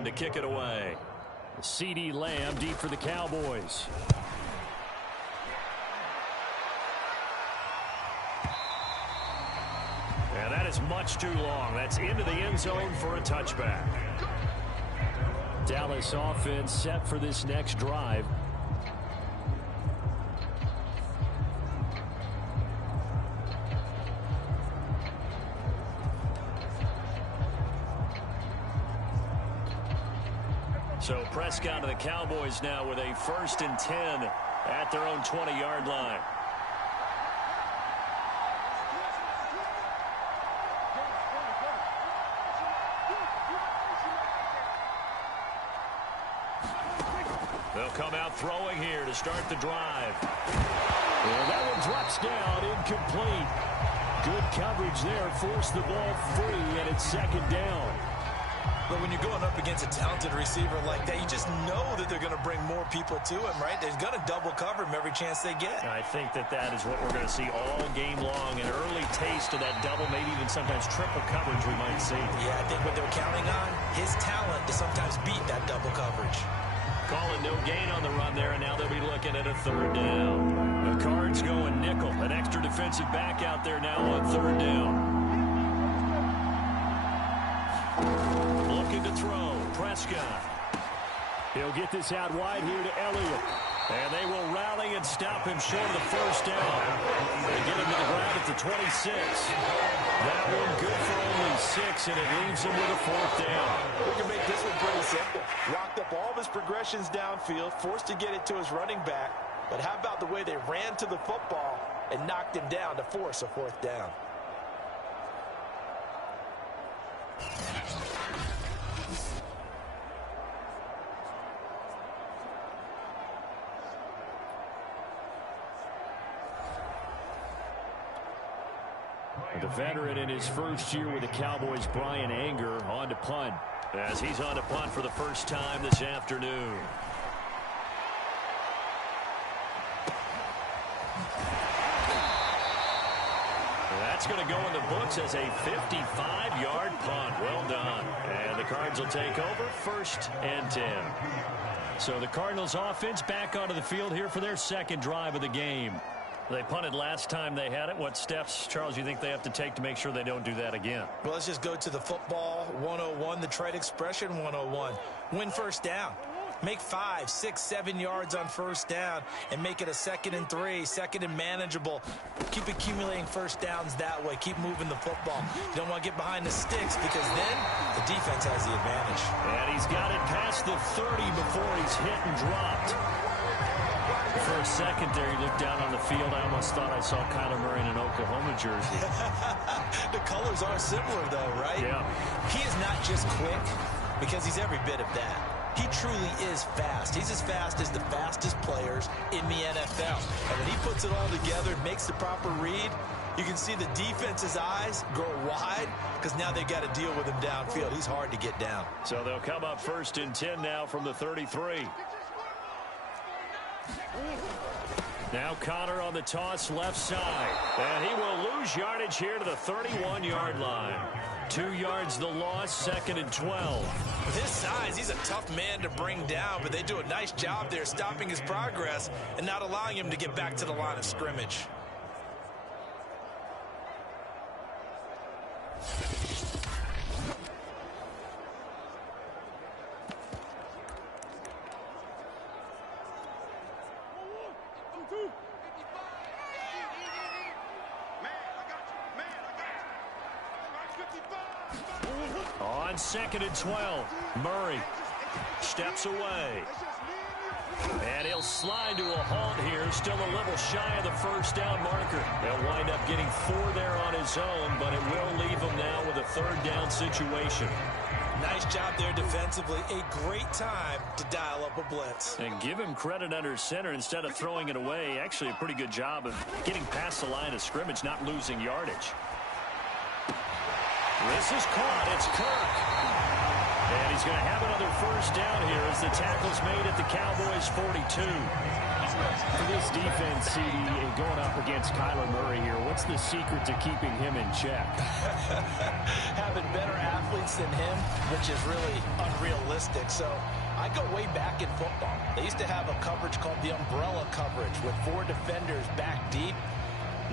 on to kick it away. CeeDee Lamb deep for the Cowboys. And that is much too long. That's into the end zone for a touchback. Dallas offense set for this next drive. So Prescott and the Cowboys now with a 1st and 10 at their own 20-yard line. They'll come out throwing here to start the drive. And that one drops down, incomplete. Good coverage there, forced the ball free, and it's 2nd down. But when you're going up against a talented receiver like that, you just know that they're going to bring more people to him, right? They're going to double cover him every chance they get. I think that is what we're going to see all game long. An early taste of that double, maybe even sometimes triple coverage we might see. Yeah, I think what they're counting on, his talent to sometimes beat that double coverage. Calling no gain on the run there, and now they'll be looking at a 3rd down. The Cards going nickel. An extra defensive back out there now on 3rd down. Looking to throw. Prescott. He'll get this out wide here to Elliott. And they will rally and stop him short of the 1st down. They get him to the ground at the 26. That one good for only 6, and it leaves him with a 4th down. We can make this one pretty simple. Rocked up all of his progressions downfield, forced to get it to his running back. But how about the way they ran to the football and knocked him down to force a 4th down? The veteran in his 1st year with the Cowboys, Brian Anger, on to punt. As he's on to punt for the first time this afternoon. That's going to go in the books as a 55-yard punt. Well done. And the Cards will take over, 1st and 10. So the Cardinals offense back onto the field here for their 2nd drive of the game. They punted last time they had it. What steps, Charles, you think they have to take to make sure they don't do that again? Well, let's just go to the football 101, the trade expression 101. Win 1st down. Make 5, 6, 7 yards on 1st down and make it a 2nd and 3, 2nd and manageable. Keep accumulating 1st downs that way. Keep moving the football. You don't want to get behind the sticks because then the defense has the advantage. And he's got it past the 30 before he's hit and dropped. For a second there, he looked down on the field. I almost thought I saw Kyler Murray in an Oklahoma jersey. The colors are similar, though, right? Yeah. He is not just quick because he's every bit of that. He truly is fast. He's as fast as the fastest players in the NFL. And when he puts it all together, makes the proper read, you can see the defense's eyes grow wide because now they've got to deal with him downfield. He's hard to get down. So they'll come up 1st and 10 now from the 33. Now Connor on the toss left side. And he will lose yardage here to the 31-yard line. 2 yards the loss, 2nd and 12. With his size, he's a tough man to bring down, but they do a nice job there stopping his progress and not allowing him to get back to the line of scrimmage. On 2nd and 12, Murray steps away. And he'll slide to a halt here, still a little shy of the 1st down marker. He'll wind up getting 4 there on his own, but it will leave him now with a 3rd down situation. Nice job there defensively. A great time to dial up a blitz. And give him credit under center instead of throwing it away. Actually a pretty good job of getting past the line of scrimmage, not losing yardage. This is caught. It's Kirk. And he's going to have another 1st down here as the tackle's made at the Cowboys' 42. For this defense, CD, and going up against Kyler Murray here, what's the secret to keeping him in check? Having better athletes than him, which is really unrealistic. So I go way back in football. They used to have a coverage called the umbrella coverage with 4 defenders back deep.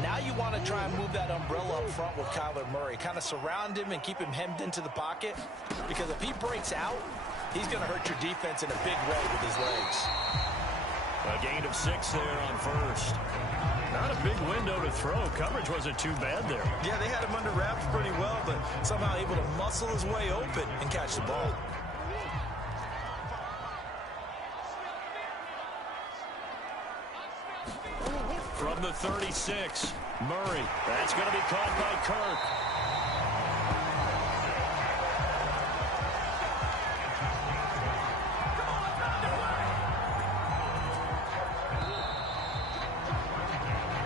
Now you want to try and move that umbrella up front with Kyler Murray. Kind of surround him and keep him hemmed into the pocket. Because if he breaks out, he's going to hurt your defense in a big way with his legs. A gain of 6 there on first. Not a big window to throw. Coverage wasn't too bad there. Yeah, they had him under wraps pretty well, but somehow able to muscle his way open and catch the ball. From the 36, Murray. That's going to be caught by Kirk.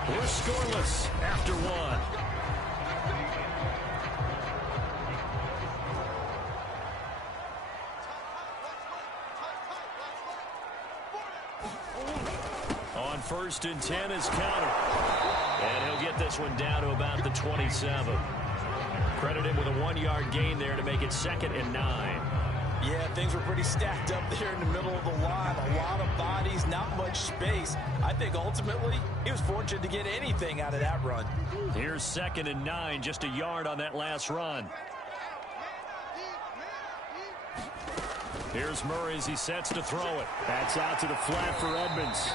We're scoreless after 1. On 1st and 10 is counter. And he'll get this one down to about the 27. Credit him with a 1-yard gain there to make it 2nd and 9. Yeah, things were pretty stacked up there in the middle of the line. A lot of bodies, not much space. I think ultimately he was fortunate to get anything out of that run. Here's 2nd and 9, just a yard on that last run. Here's Murray as he sets to throw it. That's out to the flat for Edmonds.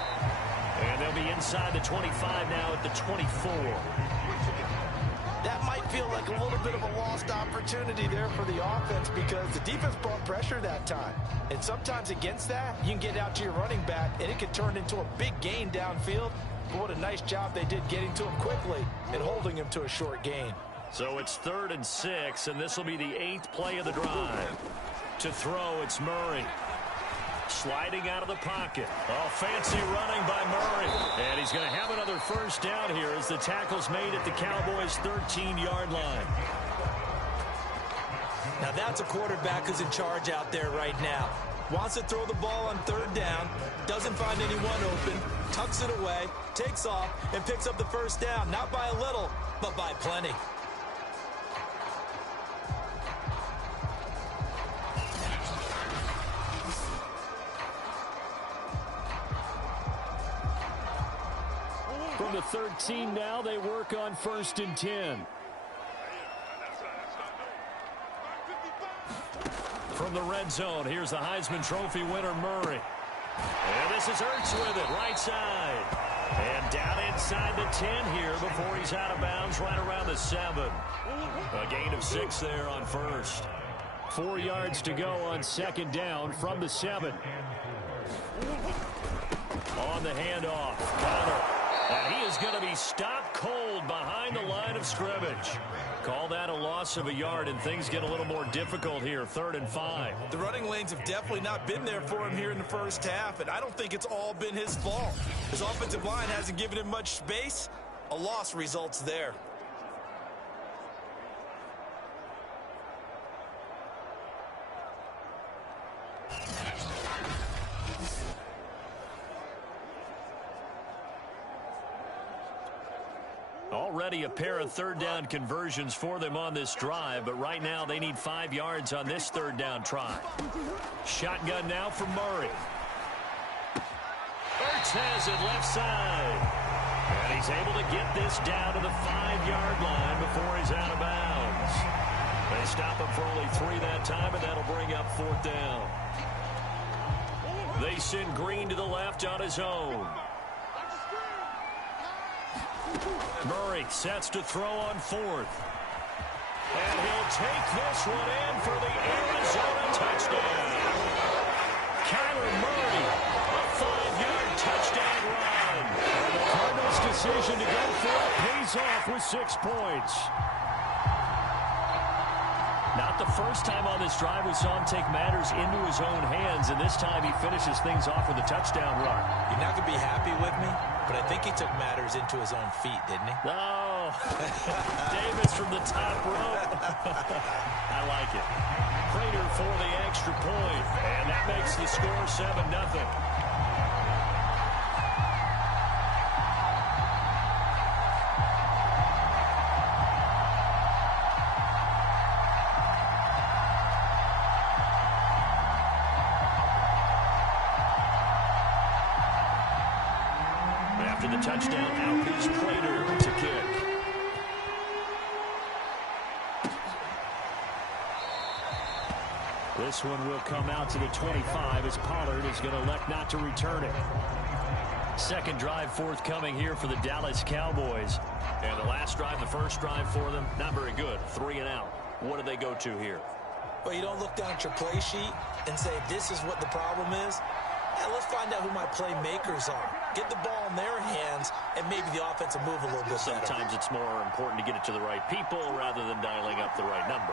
And they'll be inside the 25 now at the 24. That might feel like a little bit of a lost opportunity there for the offense because the defense brought pressure that time. And sometimes against that, you can get out to your running back, and it can turn into a big gain downfield. But what a nice job they did getting to him quickly and holding him to a short gain. So it's 3rd and 6, and this will be the 8th play of the drive. To throw, it's Murray. Sliding out of the pocket. Oh, fancy running by Murray. And he's going to have another first down here as the tackle's made at the Cowboys' 13-yard line. Now that's a quarterback who's in charge out there right now. Wants to throw the ball on 3rd down, doesn't find anyone open, tucks it away, takes off, and picks up the first down. Not by a little, but by plenty. From the 13 now, they work on 1st and 10. From the red zone, here's the Heisman Trophy winner, Murray. And this is Ertz with it, right side. And down inside the 10 here before he's out of bounds, right around the 7. A gain of 6 there on first. 4 yards to go on 2nd down from the 7. On the handoff, Connor. And he is going to be stopped cold behind the line of scrimmage. Call that a loss of a yard, and things get a little more difficult here, 3rd and 5. The running lanes have definitely not been there for him here in the first half, and I don't think it's all been his fault. His offensive line hasn't given him much space. A loss results there. Already a pair of 3rd down conversions for them on this drive, but right now they need 5 yards on this 3rd down try. Shotgun now for Murray. Ertz has it left side. And he's able to get this down to the 5-yard line before he's out of bounds. They stop him for only 3 that time, and that'll bring up 4th down. They send Green to the left on his own. Murray sets to throw on 4th. And he'll take this one in for the Arizona touchdown. Kyler Murray, a 5-yard touchdown run. And the Cardinals' decision to go for it pays off with 6 points. Not the first time on this drive we saw him take matters into his own hands, and this time he finishes things off with a touchdown run. You're not going to be happy with me, but I think he took matters into his own feet, didn't he? Oh, Davis from the top rope. I like it. Prater for the extra point, and that makes the score 7-0. After the touchdown, out is Prater to kick. This one will come out to the 25 as Pollard is going to elect not to return it. Second drive forthcoming here for the Dallas Cowboys. And the last drive, the first drive for them, not very good. 3 and out. What do they go to here? Well, you don't look down at your play sheet and say, this is what the problem is. Yeah, let's find out who my playmakers are. Get the ball in their hands, and maybe the offense will move a little bit better. Sometimes it's more important to get it to the right people rather than dialing up the right number.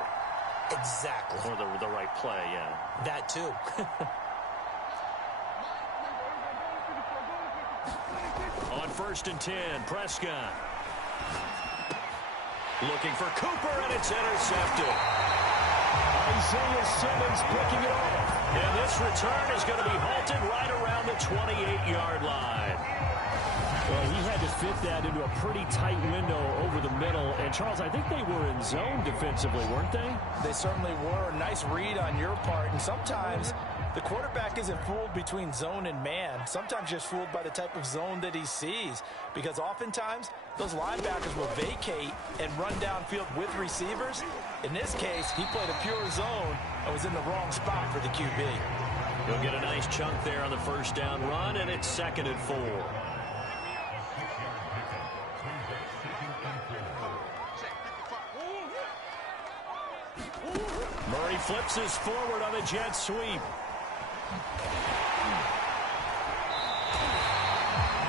Exactly. Or the right play, yeah. That too. On 1st and 10, Prescott. Looking for Cooper, and it's intercepted. Isaiah Simmons picking it off. And this return is going to be halted right around the 28-yard line. Well, he had to fit that into a pretty tight window over the middle. And, Charles, I think they were in zone defensively, weren't they? They certainly were. Nice read on your part. And sometimes the quarterback isn't fooled between zone and man. Sometimes just fooled by the type of zone that he sees. Because oftentimes, those linebackers will vacate and run downfield with receivers. In this case, he played a pure zone and was in the wrong spot for the QB. He'll get a nice chunk there on the first down run, and it's 2nd and 4. Murray flips his forward on the jet sweep.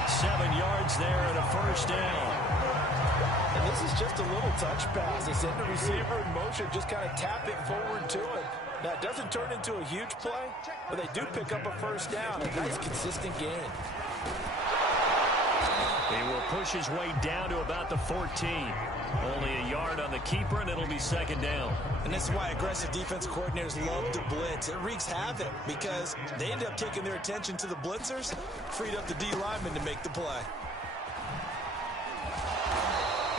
7 yards there and a first down. And this is just a little touch pass. They send the receiver in motion, just kind of tap it forward to him. Now, it doesn't turn into a huge play, but they do pick up a first down. A nice, consistent gain. He will push his way down to about the 14. Only a yard on the keeper, and it'll be 2nd down. And this is why aggressive defense coordinators love to blitz. It wreaks havoc because they end up taking their attention to the blitzers, freed up the D lineman to make the play.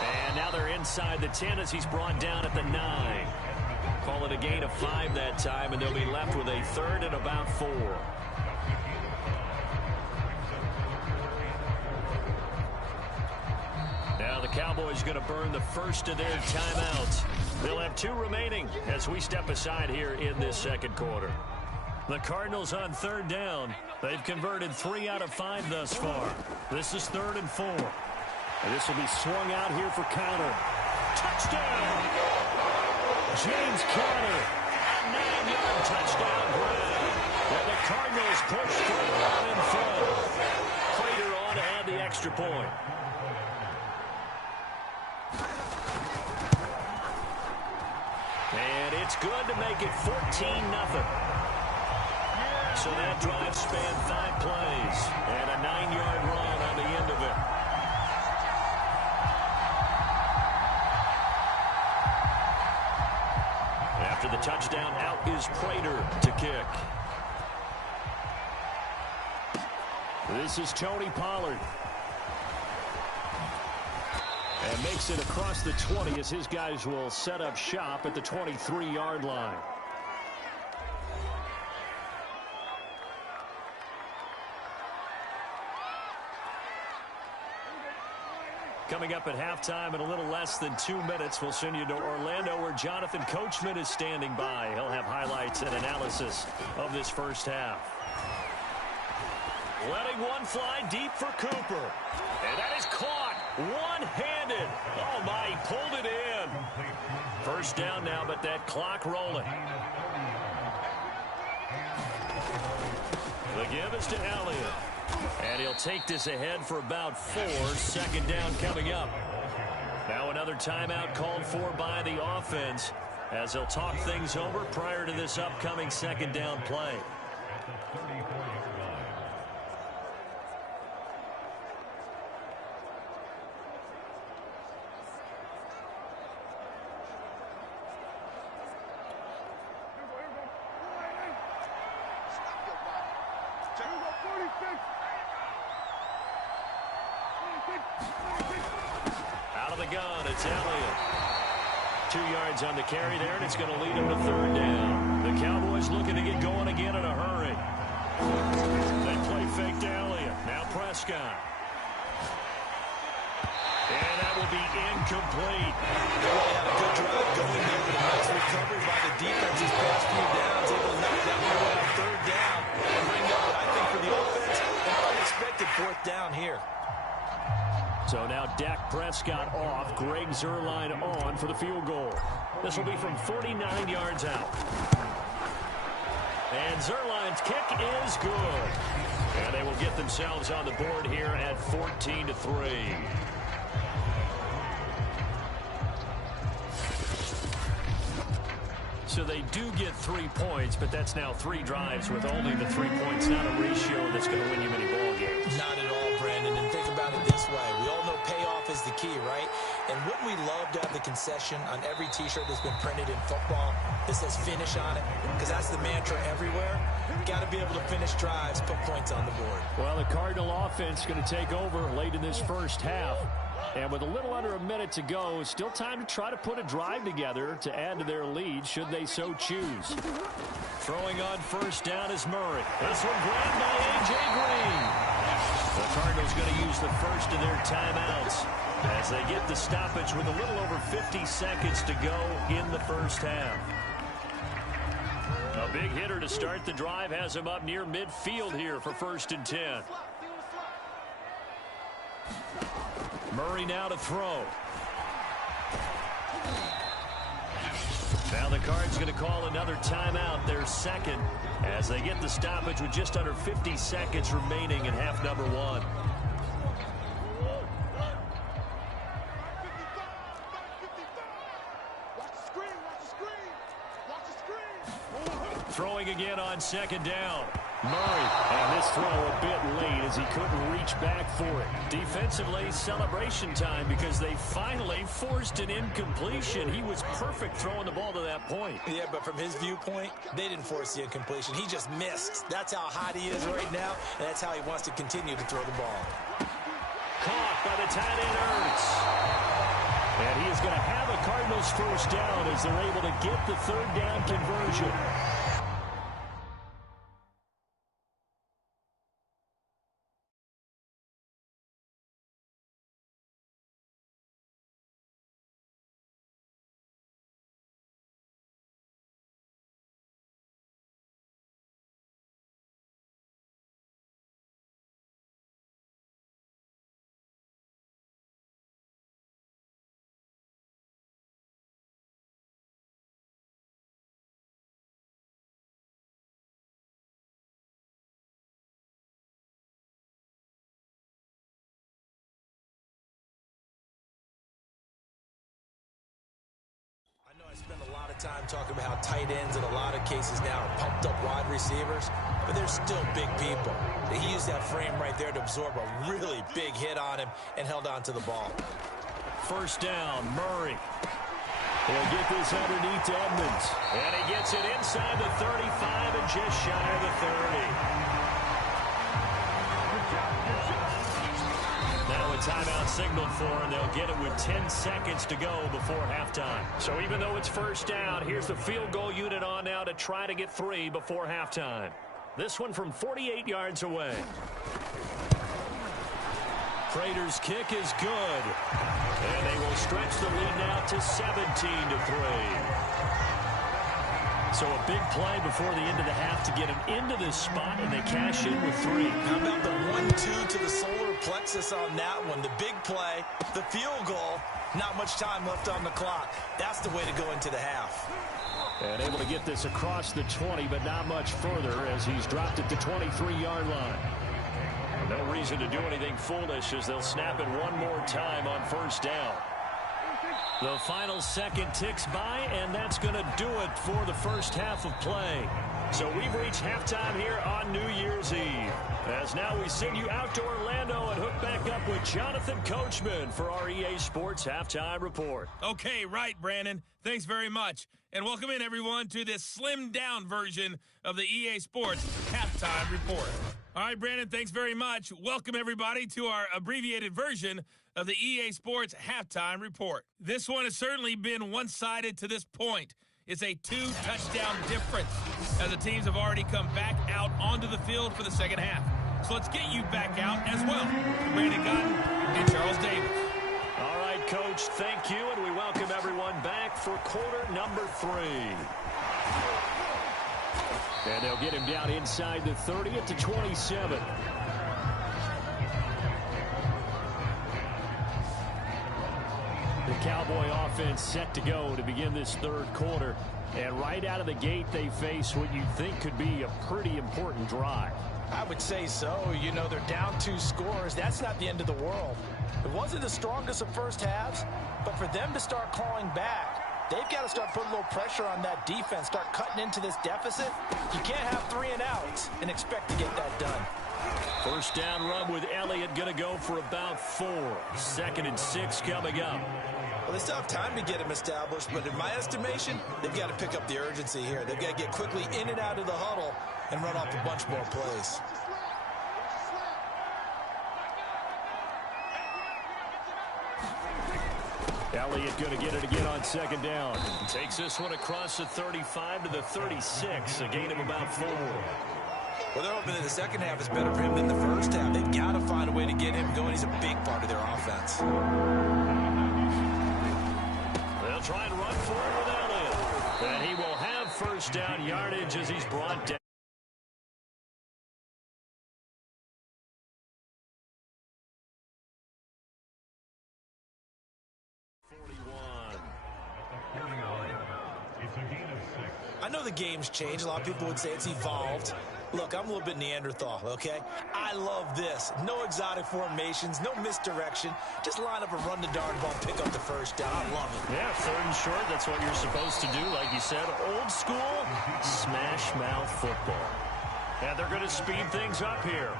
And now they're inside the 10 as he's brought down at the 9. Call it a gain of 5 that time, and they'll be left with a 3rd and about 4. Now the Cowboys going to burn the first of their timeouts. They'll have 2 remaining as we step aside here in this second quarter. The Cardinals on 3rd down. They've converted 3 out of 5 thus far. This is 3rd and 4. And this will be swung out here for Conner. Touchdown! James Conner, a 9-yard touchdown grab. And the Cardinals push 3 out in front. Prater on to add the extra point. And it's good to make it 14-0. So that drive spanned 5 plays and a 9-yard run on the end of it. After the touchdown, out is Prater to kick. This is Tony Pollard. And makes it across the 20 as his guys will set up shop at the 23-yard line. Coming up at halftime in a little less than 2 minutes, we'll send you to Orlando where Jonathan Coachman is standing by. He'll have highlights and analysis of this first half. Letting one fly deep for Cooper. And that is caught one-handed. Oh, my, he pulled it in. First down now, but that clock rolling. The give is to Elliott. And he'll take this ahead for about 4. 2nd down coming up. Now another timeout called for by the offense as they'll talk things over prior to this upcoming 2nd down play. Out of the gun, it's Elliott. 2 yards on the carry there, and it's going to lead him to 3rd down. The Cowboys looking to get going again in a hurry. They play fake to Elliott. Now Prescott. incomplete. They really had a good drive going there with a nice recovery by the defense these past few downs, able to knock that one away on third down and bring up what I think for the offense, an unexpected fourth down here. So now Dak Prescott off, Greg Zuerlein on for the field goal. This will be from 49 yards out. And Zuerlein's kick is good. And they will get themselves on the board here at 14-3. So they do get 3 points, but that's now 3 drives with only the 3 points. Not a ratio that's going to win you many ball games. Not at all, Brandon. And think about it this way. We all know payoff is the key, right? And wouldn't we love to have the concession on every T-shirt that's been printed in football that says finish on it? Because that's the mantra everywhere. Got to be able to finish drives, put points on the board. Well, the Cardinal offense is going to take over late in this first half. And with a little under a minute to go, still time to try to put a drive together to add to their lead should they so choose. Throwing on first down is Murray. This one grabbed by A.J. Green. The Cardinals going to use the first of their timeouts as they get the stoppage with a little over 50 seconds to go in the first half. A big hitter to start the drive has him up near midfield here for 1st and 10. Murray now to throw. Now the Cards going to call another timeout, their second, as they get the stoppage with just under 50 seconds remaining in half number 1. Throwing again on 2nd down. Murray, and this throw a bit late as he couldn't reach back for it. Defensively, celebration time because they finally forced an incompletion. He was perfect throwing the ball to that point. Yeah, but from his viewpoint, they didn't force the incompletion. He just missed. That's how hot he is right now, and that's how he wants to continue to throw the ball. Caught by the tight end, Ertz. And he is going to have a Cardinals first down as they're able to get the 3rd down conversion. I know I spend a lot of time talking about how tight ends in a lot of cases now are pumped up wide receivers, but they're still big people. He used that frame right there to absorb a really big hit on him and held on to the ball. First down, Murray. He'll get this underneath to Edmonds. And he gets it inside the 35 and just shy of the 30. Now a timeout signaled for, and they'll get it with 10 seconds to go before halftime. So even though it's first down, here's the field goal unit on now to try to get 3 before halftime. This one from 48 yards away. Prater's kick is good. And they will stretch the lead now to 17-3. So a big play before the end of the half to get them into this spot, and they cash in with 3. How about the 1-2 to the solar plexus on that one? The big play, the field goal, not much time left on the clock. That's the way to go into the half. And able to get this across the 20, but not much further as he's dropped at the 23-yard line. No reason to do anything foolish as they'll snap it one more time on first down. The final second ticks by, and that's going to do it for the first half of play. So we've reached halftime here on New Year's Eve. As now we send you out to Orlando and hook back up with Jonathan Coachman for our EA Sports Halftime Report. Okay, right, Brandon. Thanks very much. And welcome in, everyone, to this slimmed-down version of the EA Sports Halftime Report. All right, Brandon, thanks very much. Welcome, everybody, to our abbreviated version of the EA Sports Halftime Report. This one has certainly been one-sided to this point. It's a 2-touchdown difference as the teams have already come back out onto the field for the second half. So let's get you back out as well. Brandon Cotton and Charles Davis. All right, Coach. Thank you, and we welcome everyone back for quarter number 3. And they'll get him down inside the 30 at the 27. The Cowboy offense set to go to begin this third quarter. And right out of the gate, they face what you think could be a pretty important drive. I would say so. You know, they're down 2 scores. That's not the end of the world. It wasn't the strongest of first halves, but for them to start clawing back, they've got to start putting a little pressure on that defense, start cutting into this deficit. You can't have 3 and outs and expect to get that done. First down run with Elliott going to go for about 4. 2nd and 6 coming up. Well, they still have time to get him established, but in my estimation, they've got to pick up the urgency here. They've got to get quickly in and out of the huddle and run off a bunch more plays. Elliott going to get it again on 2nd down. Takes this one across the 35 to the 36, a gain of about 4. Well, they're hoping that the second half is better for him than the first half. They've got to find a way to get him going. He's a big part of their offense. They'll try and run for it with Elliott. And he will have first down yardage as he's brought down. I know the game's changed. A lot of people would say it's evolved. Look, I'm a little bit Neanderthal, okay? I love this. No exotic formations, no misdirection. Just line up and run the darn ball, pick up the first down. I love it. Yeah, 3rd and short, that's what you're supposed to do. Like you said, old school, smash mouth football. And they're going to speed things up here.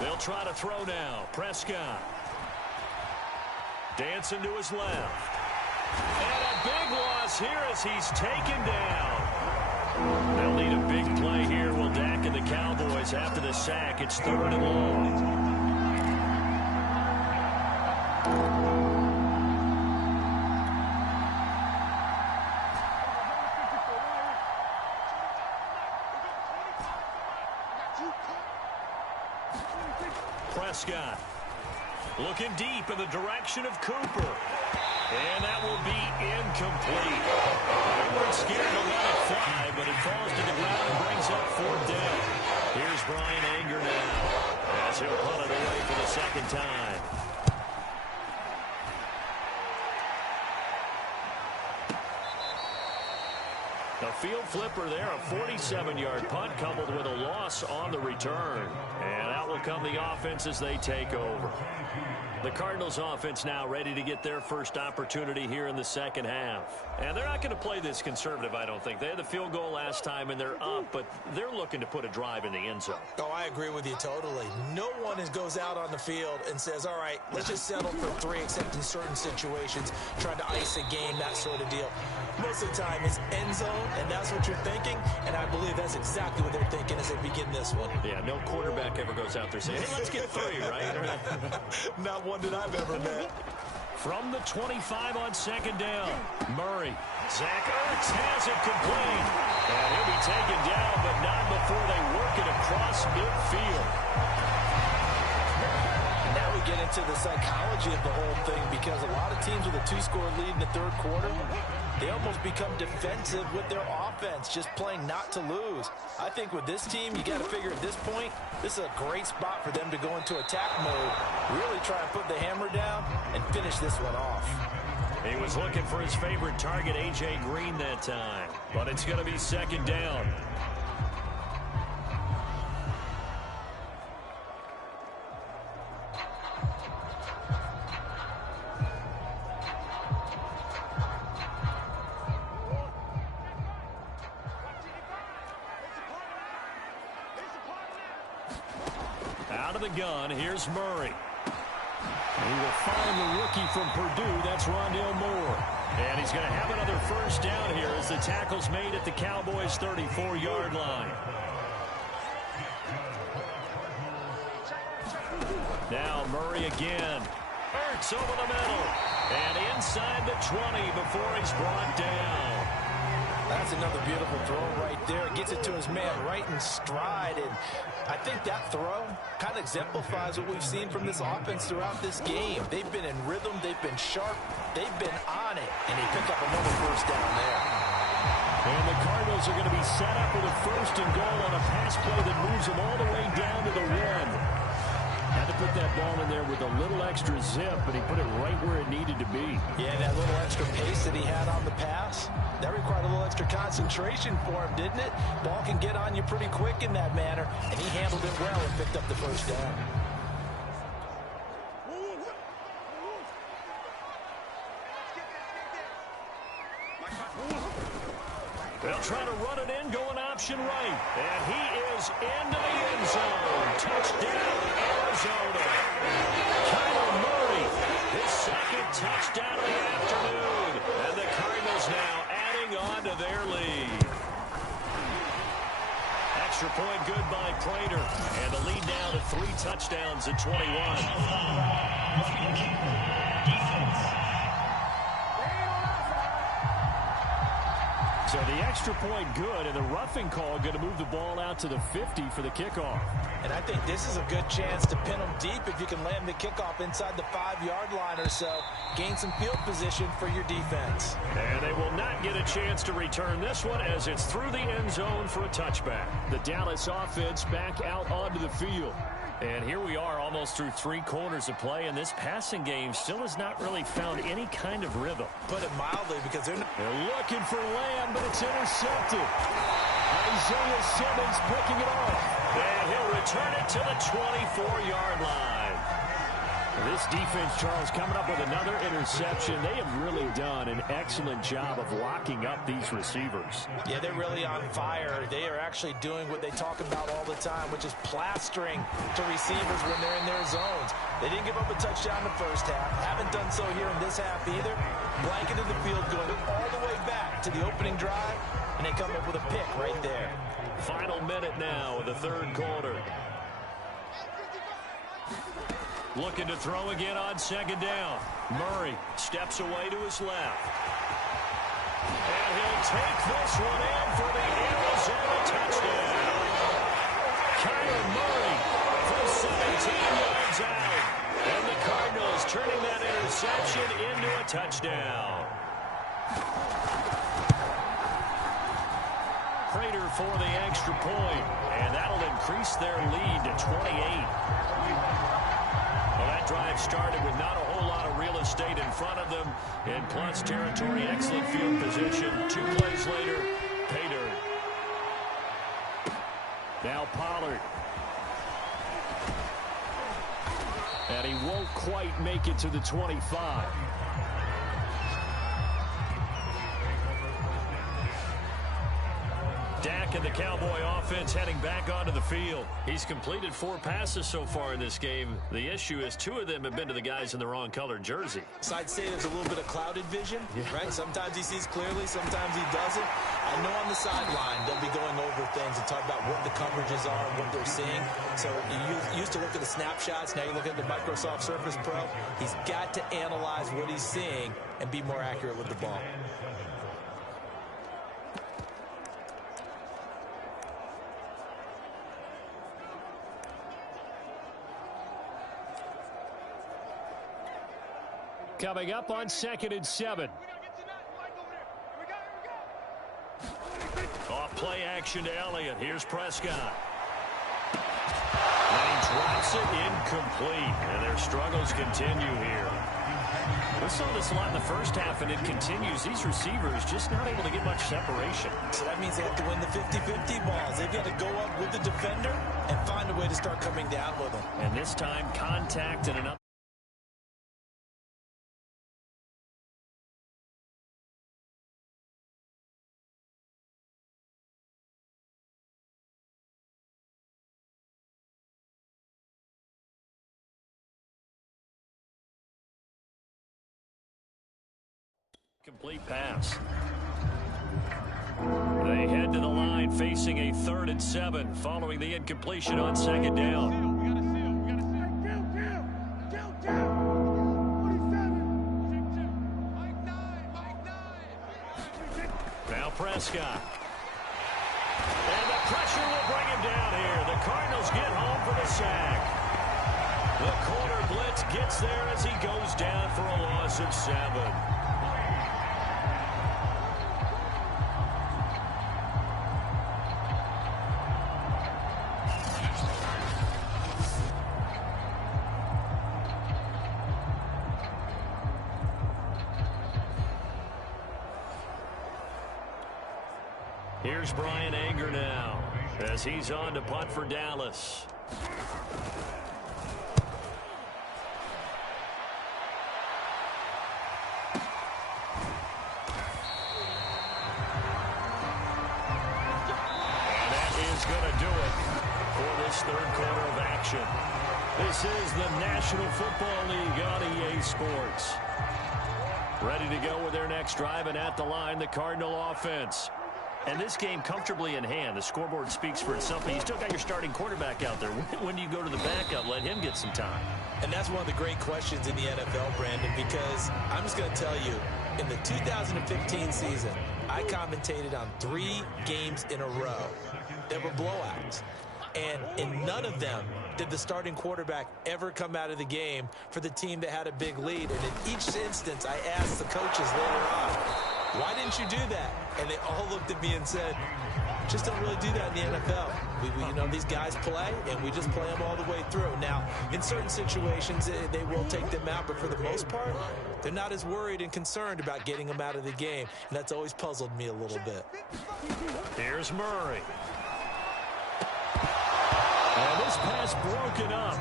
They'll try to throw now. Prescott. Dancing to his left. And a big loss here as he's taken down. They'll need a big play here. Will Dak and the Cowboys after the sack. It's 3rd and long. Prescott looking deep in the direction of Cooper. And that will be incomplete. They weren't scared to let it fly, but it falls to the ground and brings up 4th down. Here's Brian Anger now as he'll punt it away for the 2nd time. A field flipper there, a 47-yard punt coupled with a loss on the return. And out will come the offense as they take over. The Cardinals offense now ready to get their first opportunity here in the second half. And they're not going to play this conservative, I don't think. They had the field goal last time, and they're up, but they're looking to put a drive in the end zone. Oh, I agree with you totally. No one goes out on the field and says, all right, let's just settle for 3, except in certain situations, trying to ice a game, that sort of deal. Most of the time, it's end zone, and that's what you're thinking, and I believe that's exactly what they're thinking as they begin this one. Yeah, no quarterback ever goes out there saying, hey, let's get 3, right? Not one that I've ever met. From the 25 on 2nd down, Murray. Zach Ertz has it complete. And he'll be taken down, but not before they work it across midfield. And now we get into the psychology of the whole thing, because a lot of teams with a 2-score lead in the 3rd quarter, they almost become defensive with their offense, just playing not to lose. I think with this team, you got to figure at this point, this is a great spot for them to go into attack mode, really try and put the hammer down and finish this one off. He was looking for his favorite target, A.J. Green, that time. But it's going to be 2nd down. Out of the gun, here's Murray. He will find the rookie from Purdue. That's Rondale Moore. And he's going to have another first down here as the tackle's made at the Cowboys' 34-yard line. Now Murray again. Ertz over the middle. And inside the 20 before he's brought down. That's another beautiful throw right there. Gets it to his man right in stride. And I think that throw kind of exemplifies what we've seen from this offense throughout this game. They've been in rhythm. They've been sharp. They've been on it. And he picked up another first down there. And the Cardinals are going to be set up with a first and goal on a pass play that moves them all the way down to the 1. Had to put that ball in there with a little extra zip, but he put it right where it needed to be. Yeah, that little extra pace that he had on the pass, that required a little extra concentration for him, didn't it? Ball can get on you pretty quick in that manner, and he handled it well and picked up the first down. They'll try to run it in, going option right. And he is into the end zone. Touchdown, Arizona. Kyler Murray, his second touchdown of the afternoon. And the Cardinals now adding on to their lead. Extra point good by Prater. And the lead now to 3 touchdowns at 21. So the extra point good, and the roughing call going to move the ball out to the 50 for the kickoff. And I think this is a good chance to pin them deep if you can land the kickoff inside the 5-yard line or so. Gain some field position for your defense. And they will not get a chance to return this one as it's through the end zone for a touchback. The Dallas offense back out onto the field. And here we are almost through 3 quarters of play, and this passing game still has not really found any kind of rhythm. Put it mildly, because they're looking for Lamb, but it's intercepted. Isaiah Simmons picking it off. And he'll return it to the 24-yard line. This defense, Charles, coming up with another interception. They have really done an excellent job of locking up these receivers. Yeah, they're really on fire. They are actually doing what they talk about all the time, which is plastering to receivers when they're in their zones. They didn't give up a touchdown in the first half. Haven't done so here in this half either. Blanketed the field, going all the way back to the opening drive, and they come up with a pick right there. Final minute now of the third quarter. Looking to throw again on second down. Murray steps away to his left. And he'll take this one in for the Arizona touchdown. Kyler Murray from 17 yards out. And the Cardinals turning that interception into a touchdown. Prater for the extra point. And that'll increase their lead to 28. Well, that drive started with not a whole lot of real estate in front of them. In plus territory, excellent field position. 2 plays later, pay dirt. Now Pollard. And he won't quite make it to the 25. Dak and the Cowboy offense heading back onto the field. He's completed 4 passes so far in this game. The issue is 2 of them have been to the guys in the wrong colored jersey. So I'd say there's a little bit of clouded vision, right? Sometimes he sees clearly, sometimes he doesn't. I know on the sideline they'll be going over things and talk about what the coverages are and what they're seeing. So you used to look at the snapshots, now you look at the Microsoft Surface Pro. He's got to analyze what he's seeing and be more accurate with the ball. Coming up on 2nd and 7. Off play action to Elliott. Here's Prescott. And he drops it incomplete. And their struggles continue here. We saw this a lot in the first half, and it continues. These receivers just not able to get much separation. So that means they have to win the 50-50 balls. They've got to go up with the defender and find a way to start coming down with them. And this time, contact and another. Complete pass. They head to the line facing a 3rd and 7 following the incompletion on 2nd down. Now Prescott. And the pressure will bring him down here. The Cardinals get home for the sack. The corner blitz gets there as he goes down for a loss of 7. Here's Brian Anger now as he's on to punt for Dallas. And that is going to do it for this third quarter of action. This is the National Football League on EA Sports. Ready to go with their next drive, and at the line, the Cardinal offense. And this game comfortably in hand. The scoreboard speaks for itself, but you still got your starting quarterback out there. When do you go to the backup? Let him get some time. And that's one of the great questions in the NFL, Brandon, because I'm just going to tell you, in the 2015 season, I commentated on 3 games in a row that were blowouts. And in none of them did the starting quarterback ever come out of the game for the team that had a big lead. And in each instance, I asked the coaches later on, why didn't you do that? And they all looked at me and said, just don't really do that in the NFL. You know, these guys play, and we just play them all the way through. Now, in certain situations, they will take them out, but for the most part, they're not as worried and concerned about getting them out of the game. And that's always puzzled me a little bit. Here's Murray. And this pass broken up.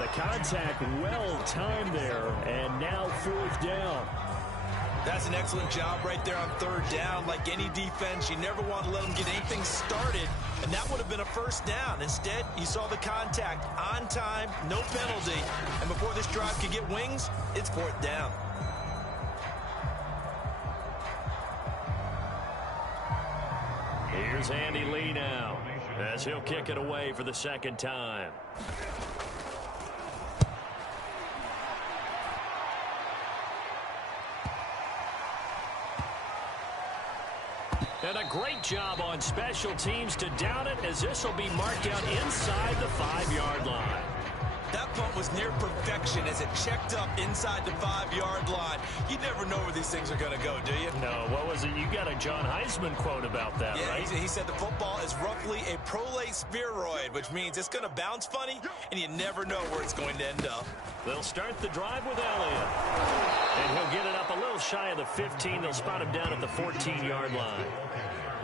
The contact well timed there, and now 4th down. That's an excellent job right there on 3rd down. Like any defense, you never want to let them get anything started, and that would have been a 1st down. Instead, you saw the contact on time, no penalty, and before this drive could get wings, it's 4th down. Here's Andy Lee now as he'll kick it away for the 2nd time. And a great job on special teams to down it, as this will be marked down inside the 5-yard line. That punt was near perfection as it checked up inside the 5-yard line. You never know where these things are going to go, do you? No, what was it? You got a John Heisman quote about that, yeah, right? He said the football is roughly a prolate spheroid, which means it's going to bounce funny, and you never know where it's going to end up. They'll start the drive with Elliott. And he'll get it up a little shy of the 15. They'll spot him down at the 14-yard line.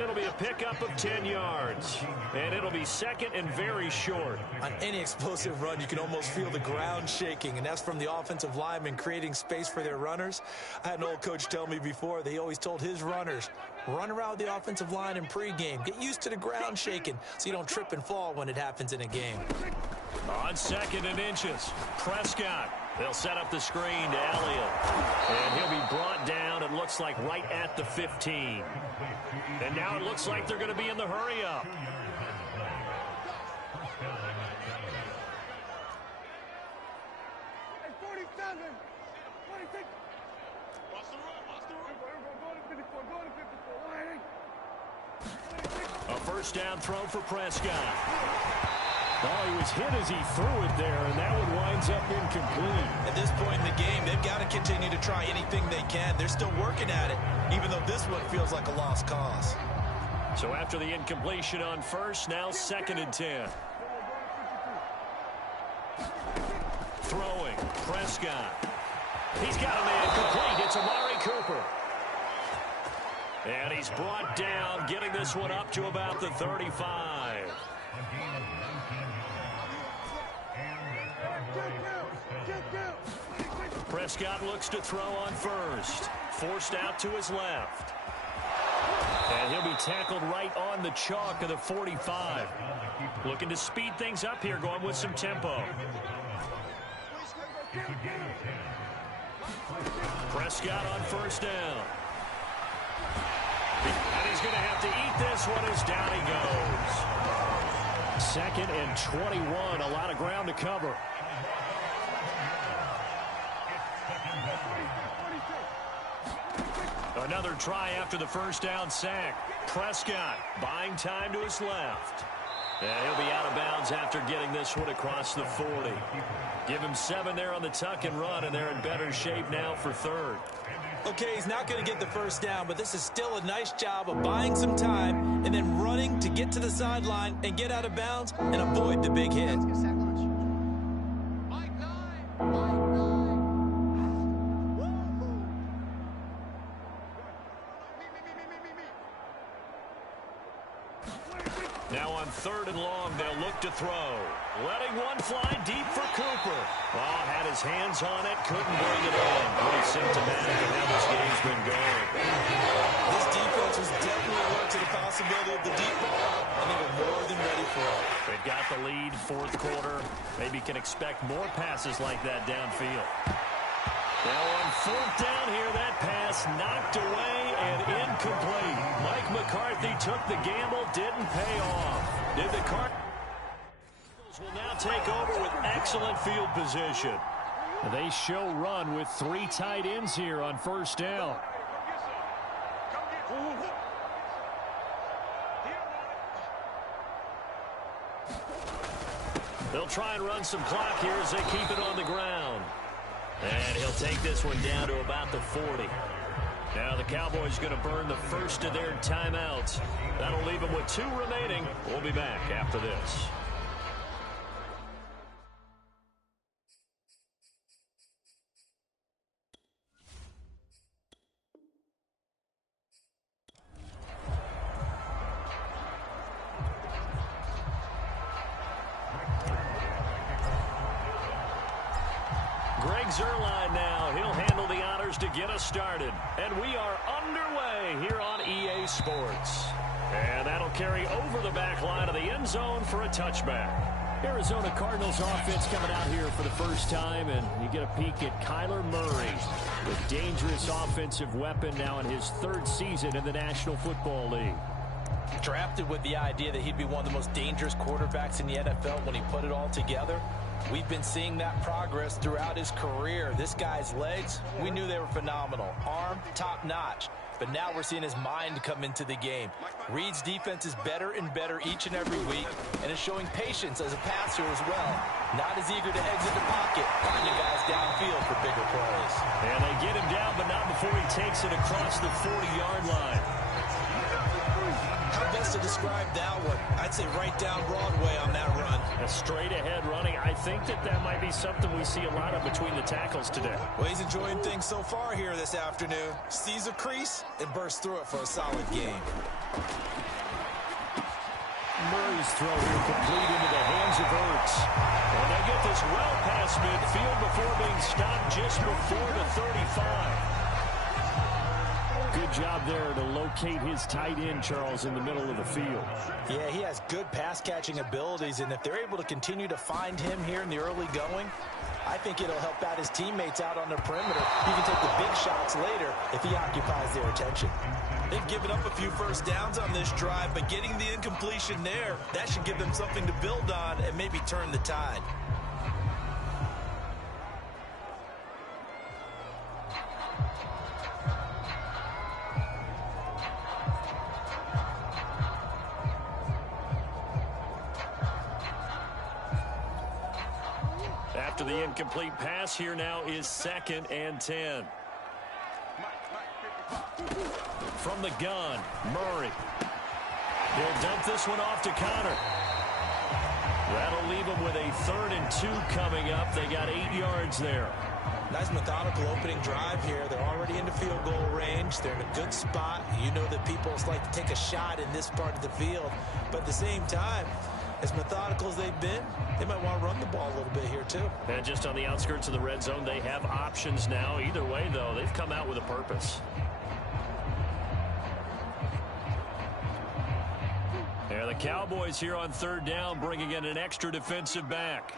It'll be a pickup of 10 yards. And it'll be 2nd and very short. On any explosive run, you can almost feel the ground shaking, and that's from the offensive linemen creating space for their runners. I had an old coach tell me before, they always told his runners, run around the offensive line in pregame. Get used to the ground shaking so you don't trip and fall when it happens in a game. On 2nd and inches, Prescott. They'll set up the screen to Elliott. And he'll be brought down, it looks like, right at the 15. And now it looks like they're going to be in the hurry-up. A 1st down throw for Prescott. Oh, he was hit as he threw it there, and that one winds up incomplete. At this point in the game, they've got to continue to try anything they can. They're still working at it, even though this one feels like a lost cause. So after the incompletion on 1st, now 2nd and 10. Throwing, Prescott. He's got a man complete. It's Amari Cooper. And he's brought down, getting this one up to about the 35. Prescott looks to throw on 1st. Forced out to his left. And he'll be tackled right on the chalk of the 45. Looking to speed things up here, going with some tempo. Prescott on 1st down. And he's going to have to eat this one as down he goes. 2nd and 21, a lot of ground to cover. Another try after the first down sack. Prescott buying time to his left. And he'll be out of bounds after getting this one across the 40. Give him 7 there on the tuck and run, and they're in better shape now for third. Okay, he's not going to get the first down, but this is still a nice job of buying some time and then running to get to the sideline and get out of bounds and avoid the big hit. Now on 3rd and long, they'll look to throw. Letting one fly deep for Cooper. Oh, had his hands on it, couldn't bring it in. Pretty symptomatic of how this game's been going. This defense was definitely alert to the possibility of the deep ball, and they were more than ready for it. They've got the lead, 4th quarter. Maybe can expect more passes like that downfield. Now on 4th down here, that pass knocked away and incomplete. Mike McCarthy took the gamble, didn't pay off. Did the Cardinals will now take over with excellent field position. They show run with 3 tight ends here on 1st down. They'll try and run some clock here as they keep it on the ground. And he'll take this one down to about the 40. Now the Cowboys going to burn the first of their timeouts. That'll leave them with 2 remaining. We'll be back after this. Zerline now. He'll handle the honors to get us started. And we are underway here on EA Sports. And that'll carry over the back line of the end zone for a touchback. Arizona Cardinals offense coming out here for the first time, and you get a peek at Kyler Murray, the dangerous offensive weapon now in his 3rd season in the National Football League. Drafted with the idea that he'd be one of the most dangerous quarterbacks in the NFL when he put it all together. We've been seeing that progress throughout his career. This guy's legs, we knew they were phenomenal. Arm, top-notch. But now we're seeing his mind come into the game. Reed's defense is better and better each and every week, and is showing patience as a passer as well. Not as eager to exit the pocket, finding guys downfield for bigger plays. And they get him down, but not before he takes it across the 40-yard line. How best to describe that one? I'd say right down Broadway on that run. A straight-ahead running. I think that might be something we see a lot of between the tackles today. Well, he's enjoying things so far here this afternoon. Sees a crease and bursts through it for a solid game. Murray's throw here complete into the hands of Ertz. And they get this well past midfield before being stopped just before the 35. Good job there to locate his tight end, Charles, in the middle of the field. Yeah, he has good pass-catching abilities, and if they're able to continue to find him here in the early going, I think it'll help out his teammates out on the perimeter. He can take the big shots later if he occupies their attention. They've given up a few first downs on this drive, but getting the incompletion there, that should give them something to build on and maybe turn the tide. After the incomplete pass, here now is 2nd and 10. From the gun, Murray. He'll dump this one off to Connor. That'll leave him with a 3rd and 2 coming up. They got 8 yards there. Nice methodical opening drive here. They're already into field goal range. They're in a good spot. You know that people like to take a shot in this part of the field. But at the same time, as methodical as they've been, they might want to run the ball a little bit here too. And just on the outskirts of the red zone, they have options now. Either way, though, they've come out with a purpose. There the Cowboys here on 3rd down, bringing in an extra defensive back.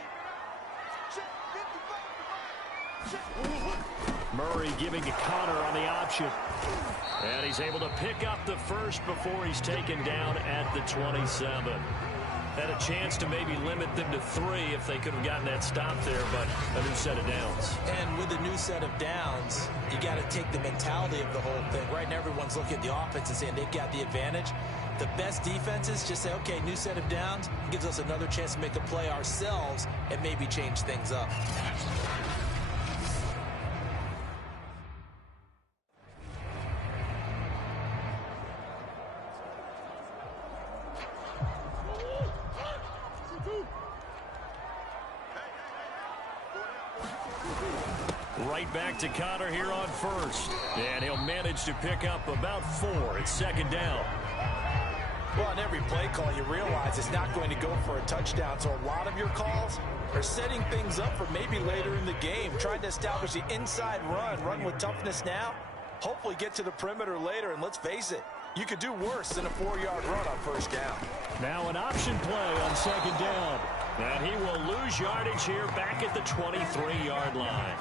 Murray giving to Connor on the option. And he's able to pick up the first before he's taken down at the 27. Had a chance to maybe limit them to 3 if they could have gotten that stop there, but a new set of downs. And with a new set of downs, you got to take the mentality of the whole thing. Right now, everyone's looking at the offense and saying they've got the advantage. The best defenses just say, okay, new set of downs. Gives us another chance to make a play ourselves and maybe change things up. Right back to Connor here on first. And he'll manage to pick up about 4. It's second down. Well, on every play call, you realize it's not going to go for a touchdown. So a lot of your calls are setting things up for maybe later in the game, trying to establish the inside run with toughness now, hopefully get to the perimeter later. And let's face it, you could do worse than a 4-yard run on first down. Now an option play on second down. And he will lose yardage here back at the 23-yard line.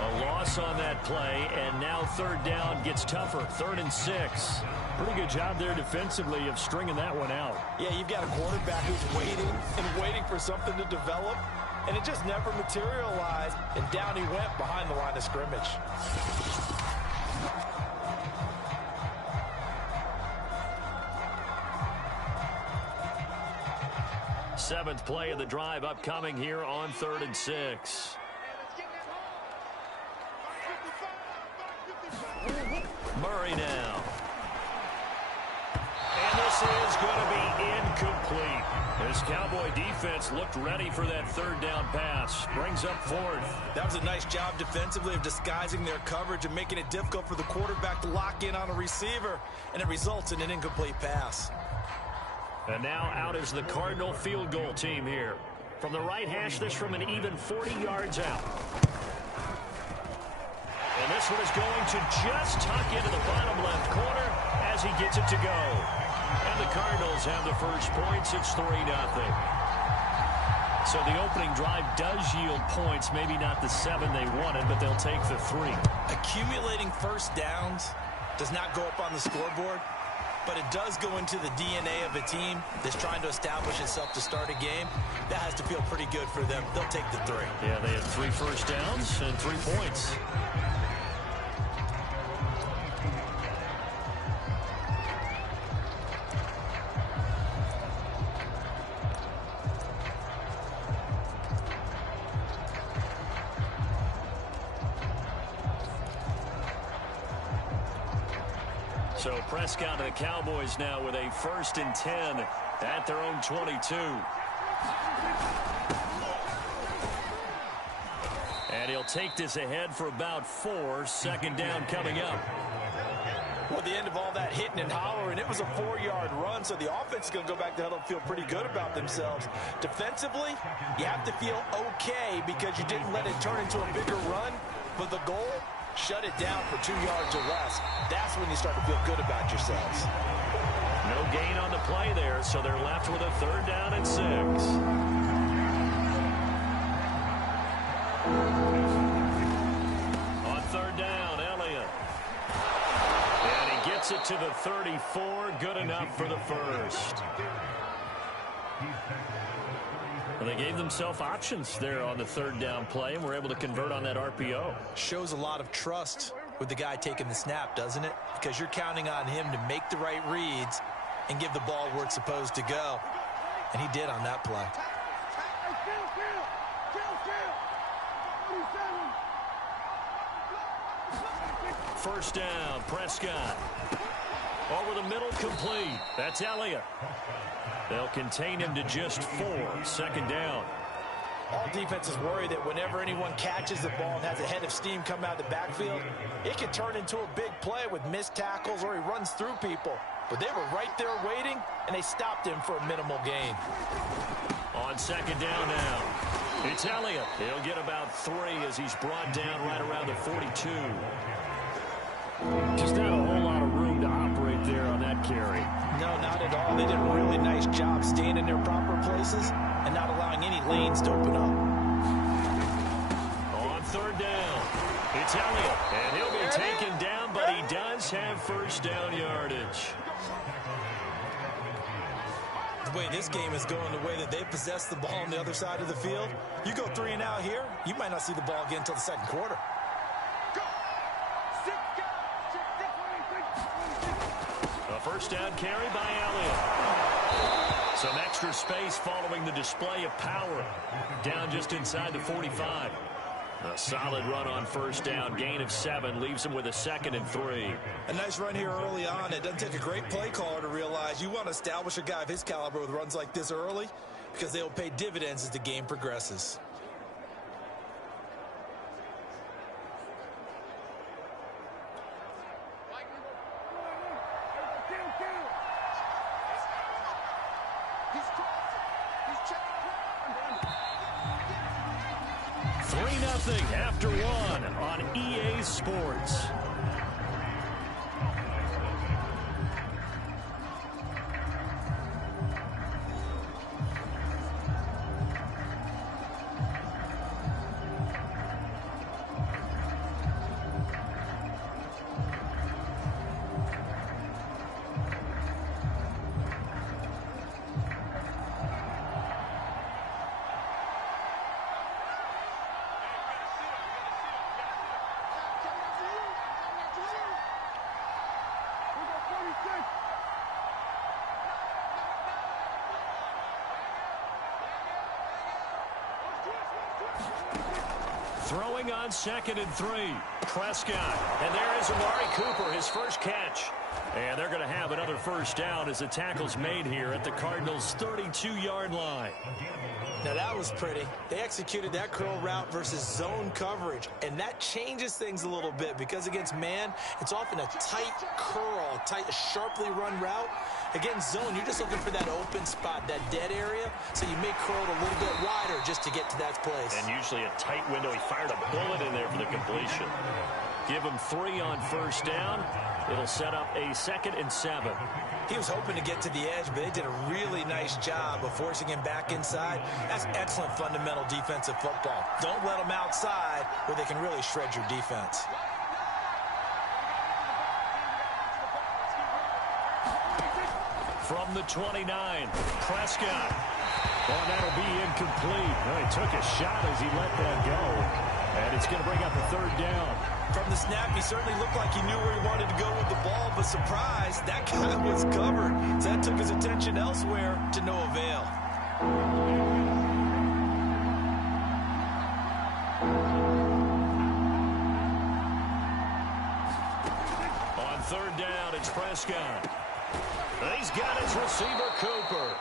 A loss on that play, and now third down gets tougher. 3rd and 6. Pretty good job there defensively of stringing that one out. Yeah, you've got a quarterback who's waiting for something to develop, and it just never materialized, and down he went behind the line of scrimmage. Seventh play of the drive upcoming here on 3rd and 6. Murray now. And this is going to be incomplete. This Cowboy defense looked ready for that third down pass. Brings up 4th. That was a nice job defensively of disguising their coverage and making it difficult for the quarterback to lock in on a receiver, and it results in an incomplete pass. And now out is the Cardinal field goal team here. From the right hash, this from an even 40 yards out. And this one is going to just tuck into the bottom left corner as he gets it to go. And the Cardinals have the first points. It's 3-0. So the opening drive does yield points. Maybe not the 7 they wanted, but they'll take the 3. Accumulating first downs does not go up on the scoreboard, but it does go into the DNA of a team that's trying to establish itself to start a game. That has to feel pretty good for them. They'll take the 3. Yeah, they had 3 first downs and 3 points. So Prescott and the Cowboys now with a 1st and 10 at their own 22. And he'll take this ahead for about 4. Second down coming up. Well, the end of all that hitting and hollering, it was a 4-yard run, so the offense is going to go back to huddle and feel pretty good about themselves. Defensively, you have to feel okay because you didn't let it turn into a bigger run, but the goal, shut it down for 2 yards or less. That's when you start to feel good about yourselves. No gain on the play there, so they're left with a 3rd down and 6. On 3rd down, Elliott. And he gets it to the 34. Good enough for the first. Well, they gave themselves options there on the 3rd down play, and were able to convert on that RPO. Shows a lot of trust with the guy taking the snap, doesn't it? Because you're counting on him to make the right reads and give the ball where it's supposed to go. And he did on that play. First down, Prescott. Over the middle, complete. That's Elliott. They'll contain him to just 4. Second down. All defenses worry that whenever anyone catches the ball and has a head of steam come out of the backfield, it can turn into a big play with missed tackles or he runs through people. But they were right there waiting, and they stopped him for a minimal gain. On second down now, it's Elliott. He'll get about 3 as he's brought down right around the 42. Just not a whole lot of room to operate there on that carry. No, not at all. They did a really nice job staying in their proper places and not allowing any lanes to open up. On 3rd down, it's Elliott, and he'll be taken down, but he does have first down yardage. The way this game is going, the way that they possess the ball on the other side of the field, you go 3 and out here, you might not see the ball again until the second quarter. A first down carry by Elliott. Some extra space following the display of power. Down just inside the 45. A solid run on first down. Gain of 7 leaves him with a 2nd and 3. A nice run here early on. It doesn't take a great play caller to realize you want to establish a guy of his caliber with runs like this early because they will pay dividends as the game progresses. After 1 on EA Sports. Throwing on 2nd and 3. Prescott. And there is Amari Cooper, his first catch. And they're going to have another first down as the tackle's made here at the Cardinals' 32-yard line. Now that was pretty. They executed that curl route versus zone coverage, and that changes things a little bit because against man, it's often a tight curl, a sharply run route. Against zone, you're just looking for that open spot, that dead area, so you may curl it a little bit wider just to get to that place. And usually a tight window. He fired a bullet in there for the completion. Give him 3 on first down. It'll set up a 2nd and 7. He was hoping to get to the edge, but they did a really nice job of forcing him back inside. That's excellent fundamental defensive football. Don't let them outside where they can really shred your defense. From the 29, Prescott. Well, that'll be incomplete. Well, he took a shot as he let that go. And it's going to bring up a 3rd down. From the snap, he certainly looked like he knew where he wanted to go with the ball, but surprise, that guy was covered. So that took his attention elsewhere to no avail. On 3rd down, it's Prescott. He's got his receiver, Cooper.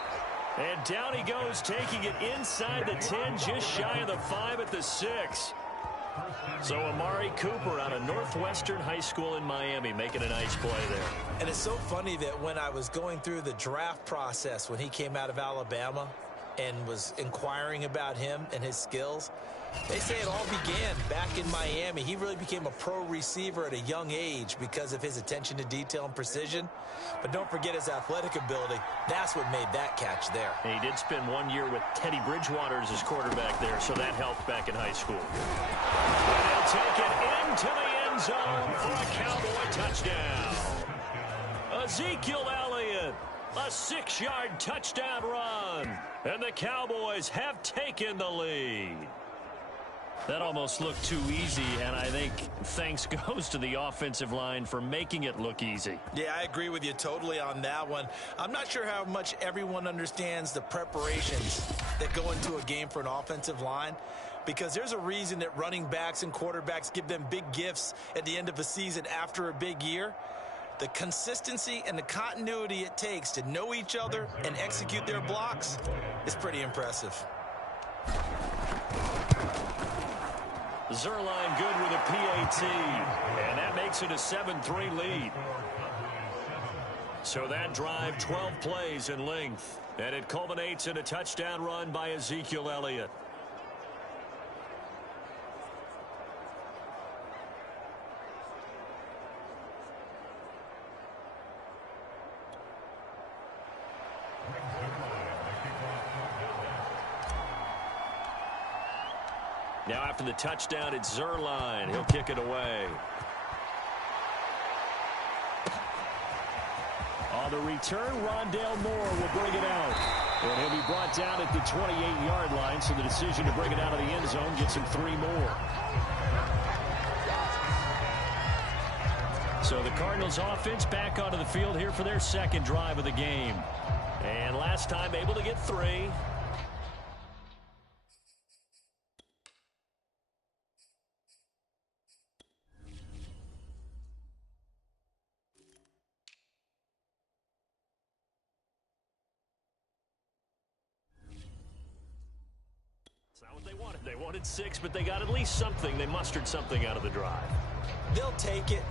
And down he goes, taking it inside the 10, just shy of the 5 at the 6. So Amari Cooper out of Northwestern High School in Miami making a nice play there. And it's so funny that when I was going through the draft process when he came out of Alabama and was inquiring about him and his skills, they say it all began back in Miami. He really became a pro receiver at a young age because of his attention to detail and precision. But don't forget his athletic ability. That's what made that catch there. And he did spend 1 year with Teddy Bridgewater as his quarterback there, so that helped back in high school. And they'll take it into the end zone for a Cowboy touchdown. Ezekiel Elliott, a 6-yard touchdown run. And the Cowboys have taken the lead. That almost looked too easy, and I think thanks goes to the offensive line for making it look easy. Yeah, I agree with you totally on that one. I'm not sure how much everyone understands the preparations that go into a game for an offensive line, because there's a reason that running backs and quarterbacks give them big gifts at the end of a season after a big year. The consistency and the continuity it takes to know each other and execute their blocks is pretty impressive. Zerline good with a PAT, and that makes it a 7-3 lead. So that drive, 12 plays in length, and it culminates in a touchdown run by Ezekiel Elliott. Now after the touchdown, it's Zerline. He'll kick it away. On now, the return, Rondale Moore will bring it out. And he'll be brought down at the 28-yard line, so the decision to bring it out of the end zone gets him 3 more. So the Cardinals offense back onto the field here for their second drive of the game. And last time able to get 3. It's not what they wanted. They wanted 6, but they got at least something. They mustered something out of the drive. They'll take it.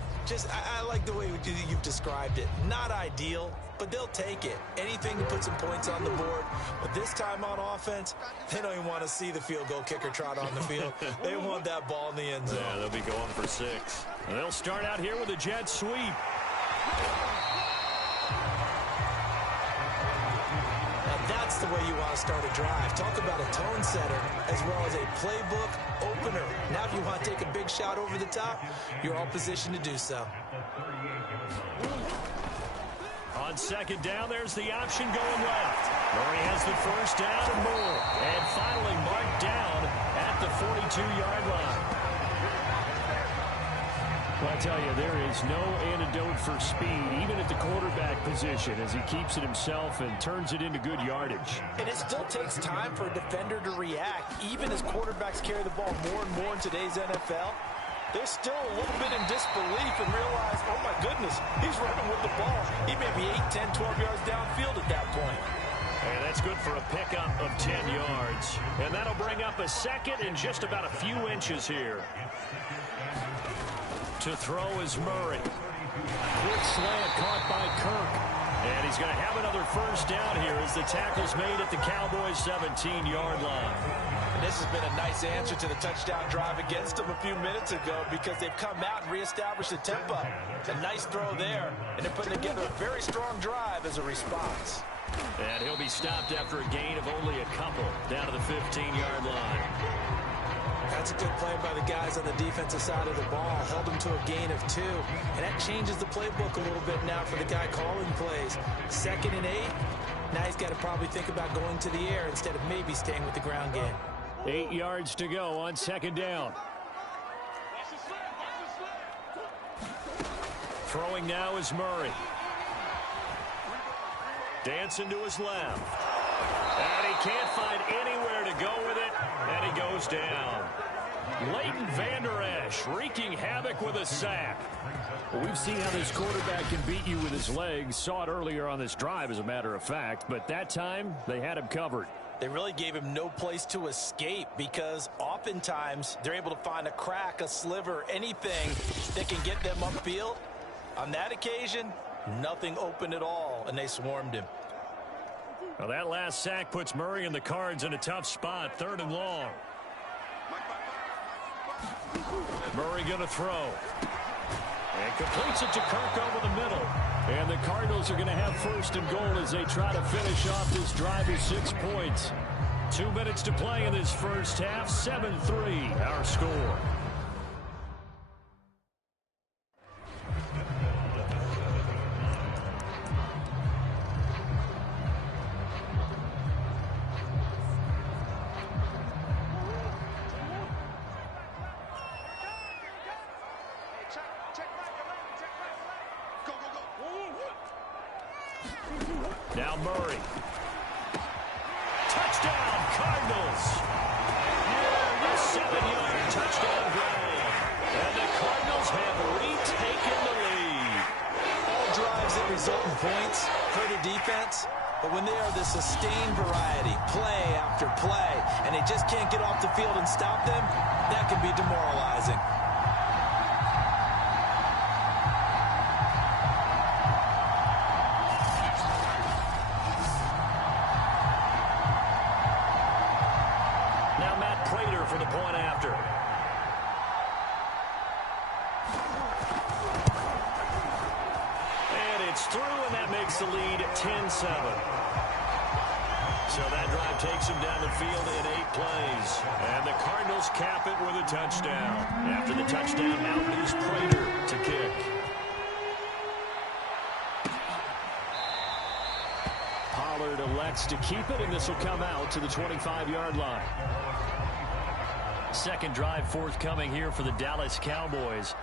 I like the way you've described it. Not ideal, but they'll take it. Anything to put some points on the board. But this time on offense, they don't even want to see the field goal kicker trot on the field. They want that ball in the end zone. Yeah, they'll be going for 6. And they'll start out here with a jet sweep. And that's the way you want to start a drive. Talk about a tone setter as well as a playbook opener. Now if you want to take a big shot over the top, you're all positioned to do so. On second down, there's the option going left. Murray has the first down and more. And finally marked down at the 42-yard line. Well, I tell you, there is no antidote for speed, even at the quarterback position, as he keeps it himself and turns it into good yardage. And it still takes time for a defender to react, even as quarterbacks carry the ball more and more in today's NFL. They're still a little bit in disbelief and realize, oh my goodness, he's running with the ball. He may be 8, 10, 12 yards downfield at that point. And that's good for a pickup of 10 yards. And that'll bring up a second and just about a few inches here. To throw is Murray. Quick slant caught by Kirk. And he's going to have another first down here as the tackle's made at the Cowboys' 17-yard line. And this has been a nice answer to the touchdown drive against them a few minutes ago because they've come out and reestablished the tempo. A nice throw there, and they're putting together a very strong drive as a response. And he'll be stopped after a gain of only a couple down to the 15-yard line. That's a good play by the guys on the defensive side of the ball. Held them to a gain of 2. And that changes the playbook a little bit now for the guy calling plays. 2nd and 8. Now he's got to probably think about going to the air instead of maybe staying with the ground game. 8 yards to go on second down. Throwing now is Murray. Dancing to his left. And he can't find anywhere to go with it. And he goes down. Leighton Vander Esch wreaking havoc with a sack. Well, we've seen how this quarterback can beat you with his legs. Saw it earlier on this drive, as a matter of fact. But that time, they had him covered. They really gave him no place to escape because oftentimes they're able to find a crack, a sliver, anything that can get them upfield. On that occasion, nothing open at all, and they swarmed him. Well, that last sack puts Murray and the Cards in a tough spot, 3rd and long. Murray going to throw. And completes it to Kirk over the middle. And the Cardinals are going to have 1st and goal as they try to finish off this drive with 6 points. 2 minutes to play in this first half. 7-3 our score. Now Murray. Touchdown, Cardinals. A 7-yard touchdown ground. And the Cardinals have retaken the lead. All drives that result in points hurt a defense, but when they are the sustained variety, play after play, and they just can't get off the field and stop them, that can be demoralizing. For the point after. And it's through, and that makes the lead 10-7. So that drive takes him down the field in 8 plays. And the Cardinals cap it with a touchdown. After the touchdown, now here's Prater to kick. Pollard elects to keep it, and this will come out to the 25-yard line. Second drive forthcoming here for the Dallas Cowboys.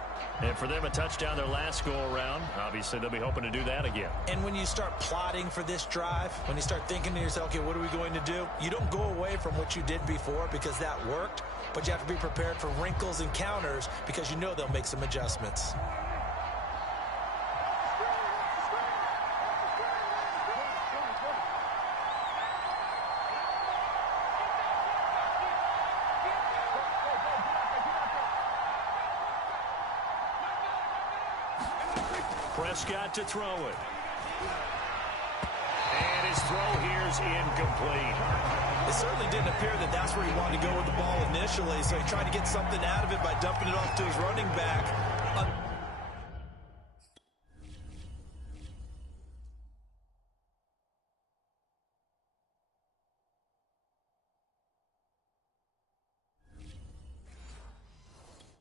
And for them, a touchdown their last go-around. Obviously, they'll be hoping to do that again. And when you start plotting for this drive, when you start thinking to yourself, okay, what are we going to do? You don't go away from what you did before because that worked, but you have to be prepared for wrinkles and counters because you know they'll make some adjustments. Prescott to throw it. And his throw here's incomplete. It certainly didn't appear that that's where he wanted to go with the ball initially, so he tried to get something out of it by dumping it off to his running back.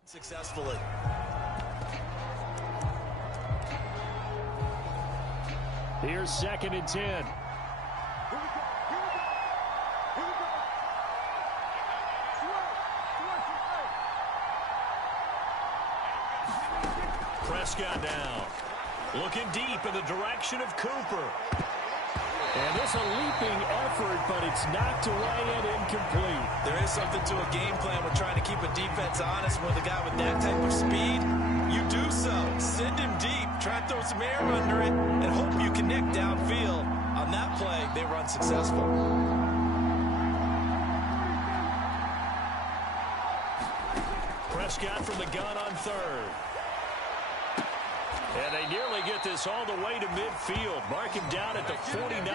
Successfully. Here's 2nd and 10. Prescott down. Looking deep in the direction of Cooper. And this a leaping effort, but it's knocked away and incomplete. There is something to a game plan with trying to keep a defense honest with a guy with that type of speed. You do so. Send him deep. Try to throw some air under it and hope you connect downfield. On that play, they were unsuccessful. Prescott from the gun on 3rd. And they nearly get this all the way to midfield. Mark him down at the 49.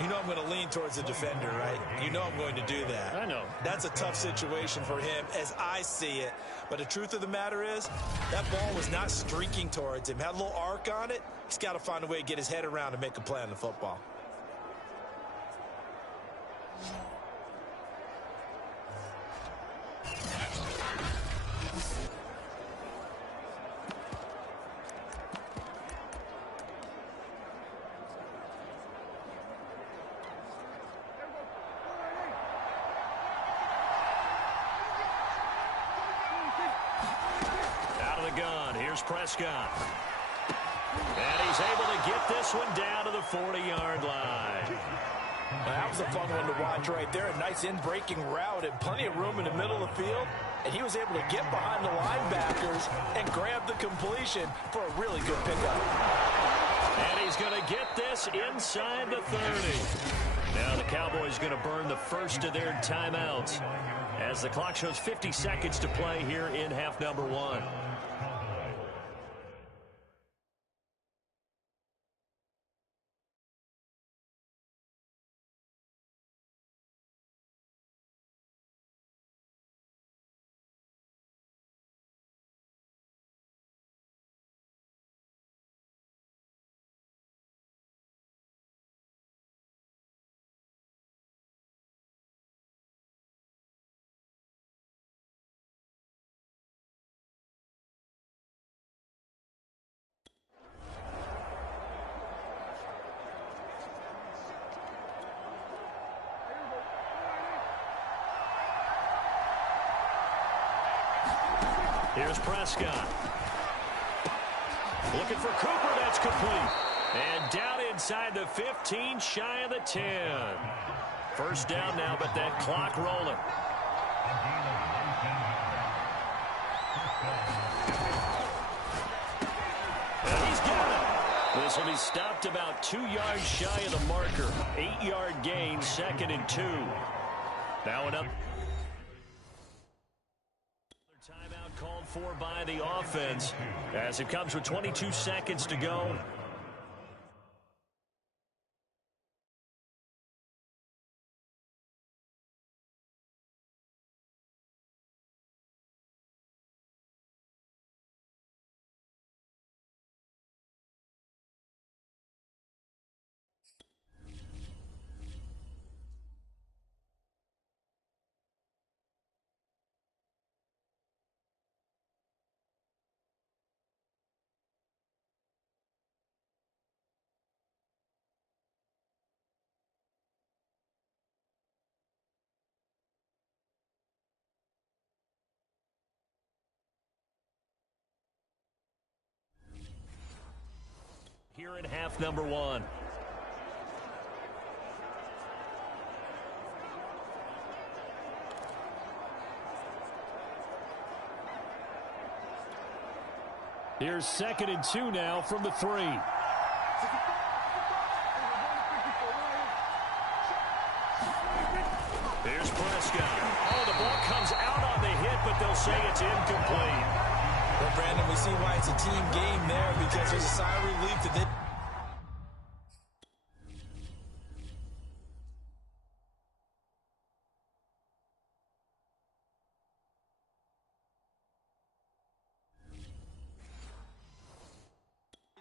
You know I'm going to lean towards the defender, right? You know I'm going to do that. I know. That's a tough situation for him as I see it. But the truth of the matter is, that ball was not streaking towards him. Had a little arc on it. He's got to find a way to get his head around and make a play on the football. Prescott. And he's able to get this one down to the 40-yard line. That was a fun one to watch right there. A nice in-breaking route and plenty of room in the middle of the field. And he was able to get behind the linebackers and grab the completion for a really good pickup. And he's going to get this inside the 30. Now the Cowboys going to burn the first of their timeouts as the clock shows 50 seconds to play here in half number 1. Here's Prescott. Looking for Cooper. That's complete. And down inside the 15, shy of the 10. First down now, but that clock rolling. And he's got it. This will be stopped about 2 yards shy of the marker. 8-yard gain, 2nd and 2. Now and up. Timeout called for by the offense as it comes with 22 seconds to go. here in half number one. Here's 2nd and 2 now from the 3. Here's Prescott. Oh, the ball comes out on the hit, but they'll say it's incomplete. Well, Brandon, we see why it's a team game there, because there's a sigh of relief that they...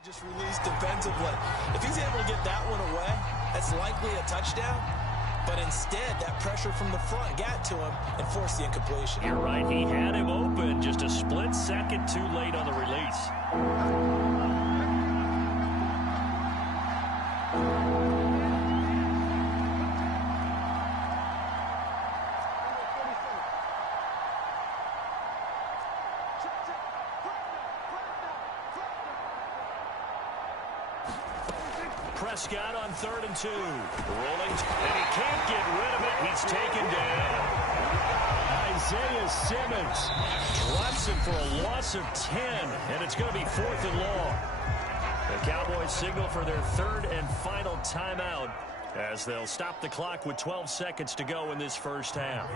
just released defensively. If he's able to get that one away, that's likely a touchdown. But instead, that pressure from the front got to him and forced the incompletion. You're right. He had him open, just a split second too late on the release. Prescott on 3rd and 2. Rolling, and he can't get rid of it. He's taken down. Isaiah Simmons drops him for a loss of 10, and it's going to be 4th and long. The Cowboys signal for their 3rd and final timeout as they'll stop the clock with 12 seconds to go in this first half.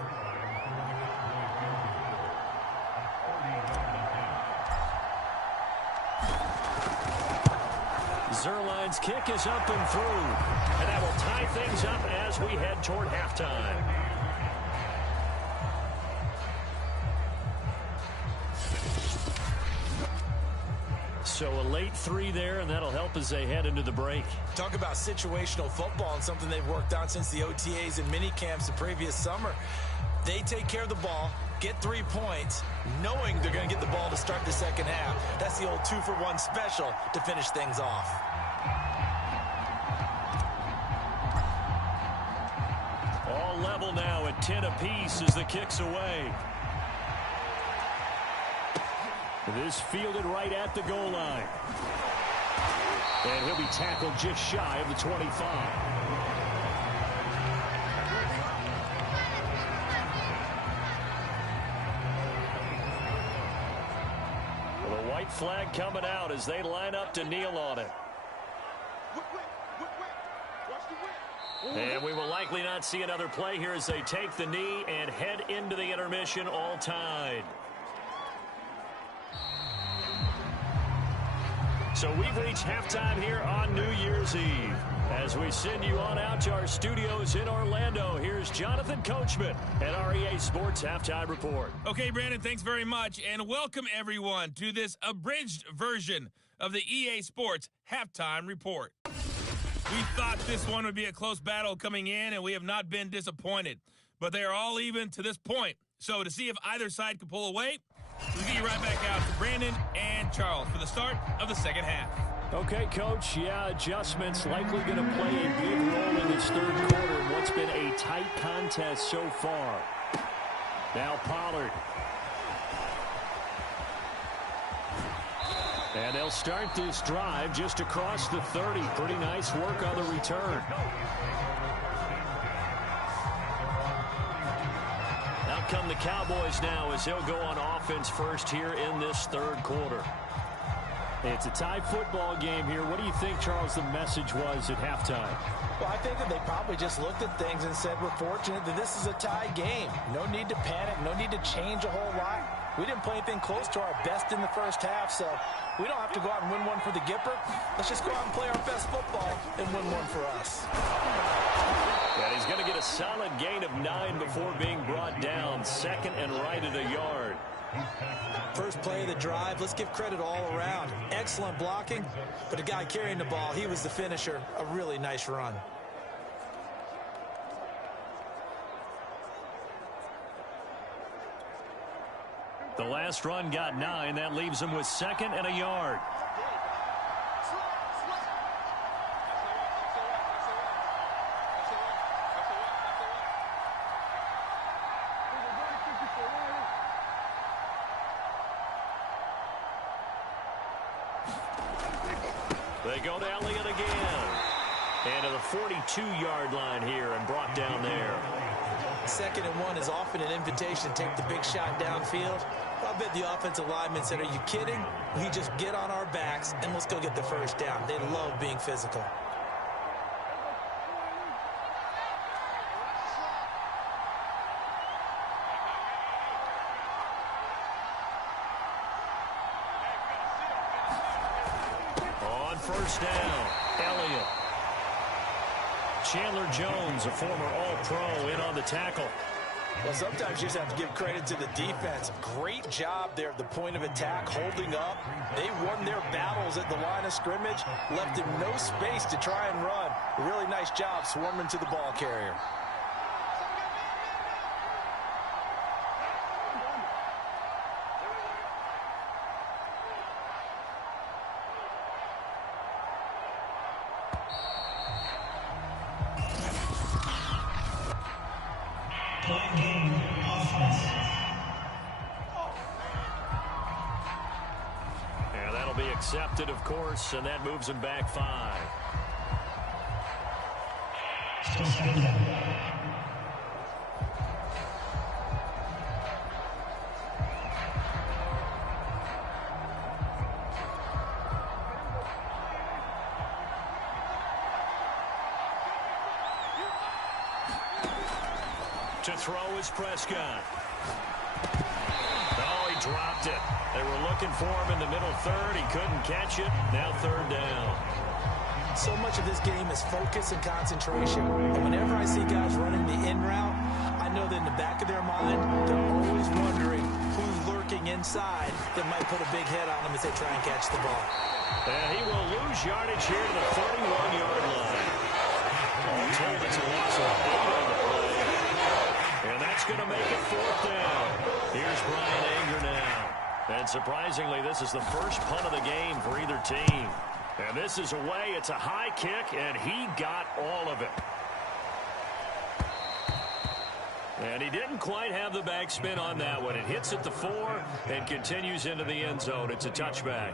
Zerline's kick is up and through, and that will tie things up as we head toward halftime. So a late 3 there, and that'll help as they head into the break. Talk about situational football and something they've worked on since the OTAs and mini camps the previous summer. They take care of the ball, get 3 points, knowing they're going to get the ball to start the second half. That's the old 2-for-1 special to finish things off. All level now at 10 apiece as the kick's away. This fielded right at the goal line. And he'll be tackled just shy of the 25. Flag coming out as they line up to kneel on it. And we will likely not see another play here as they take the knee and head into the intermission, all tied. So we've reached halftime here on New Year's Eve. As we send you on out to our studios in Orlando, here's Jonathan Coachman at our EA Sports Halftime Report. Okay, Brandon, thanks very much, and welcome everyone to this abridged version of the EA Sports Halftime Report. We thought this one would be a close battle coming in, and we have not been disappointed. But they are all even to this point. So to see if either side can pull away, we'll get you right back out to Brandon and Charles for the start of the second half. Okay, Coach. Yeah, adjustments likely going to play a big role in this third quarter in what's been a tight contest so far. Now Pollard. And they'll start this drive just across the 30. Pretty nice work on the return. Out come the Cowboys now as they'll go on offense first here in this third quarter. It's a tie football game here. What do you think, Charles, the message was at halftime? Well, I think that they probably just looked at things and said, we're fortunate that this is a tie game. No need to panic. No need to change a whole lot. We didn't play anything close to our best in the first half, so we don't have to go out and win one for the Gipper. Let's just go out and play our best football and win one for us. And he's going to get a solid gain of 9 before being brought down. Second and right at a yard. First play of the drive, let's give credit all around. Excellent blocking, but the guy carrying the ball, he was the finisher. A really nice run. The last run got 9. That leaves him with second and a yard. They go to Elliott again. And to the 42-yard line here and brought down there. 2nd and 1 is often an invitation to take the big shot downfield. I bet the offensive lineman said, are you kidding? We just get on our backs and let's go get the first down. They love being physical. On first down, Elliott. Chandler Jones, a former All-Pro, in on the tackle. Well, sometimes you just have to give credit to the defense. Great job there at the point of attack, holding up. They won their battles at the line of scrimmage, left him no space to try and run. A really nice job swarming to the ball carrier. And that'll be accepted, of course, and that moves him back 5. To throw is Prescott. Oh, he dropped it. They were looking for him in the middle third. He couldn't catch it. Now 3rd down. So much of this game is focus and concentration. And whenever I see guys running the in route, I know that in the back of their mind, they're always wondering who's lurking inside that might put a big hit on them as they try and catch the ball. And he will lose yardage here to the 31-yard line. All told, it's a loss of 8 on the play. And that's going to make it 4th down. Here's Brian Anger now. And surprisingly, this is the first punt of the game for either team. And this is away. It's a high kick, and he got all of it. And he didn't quite have the backspin on that one. It hits at the 4 and continues into the end zone. It's a touchback.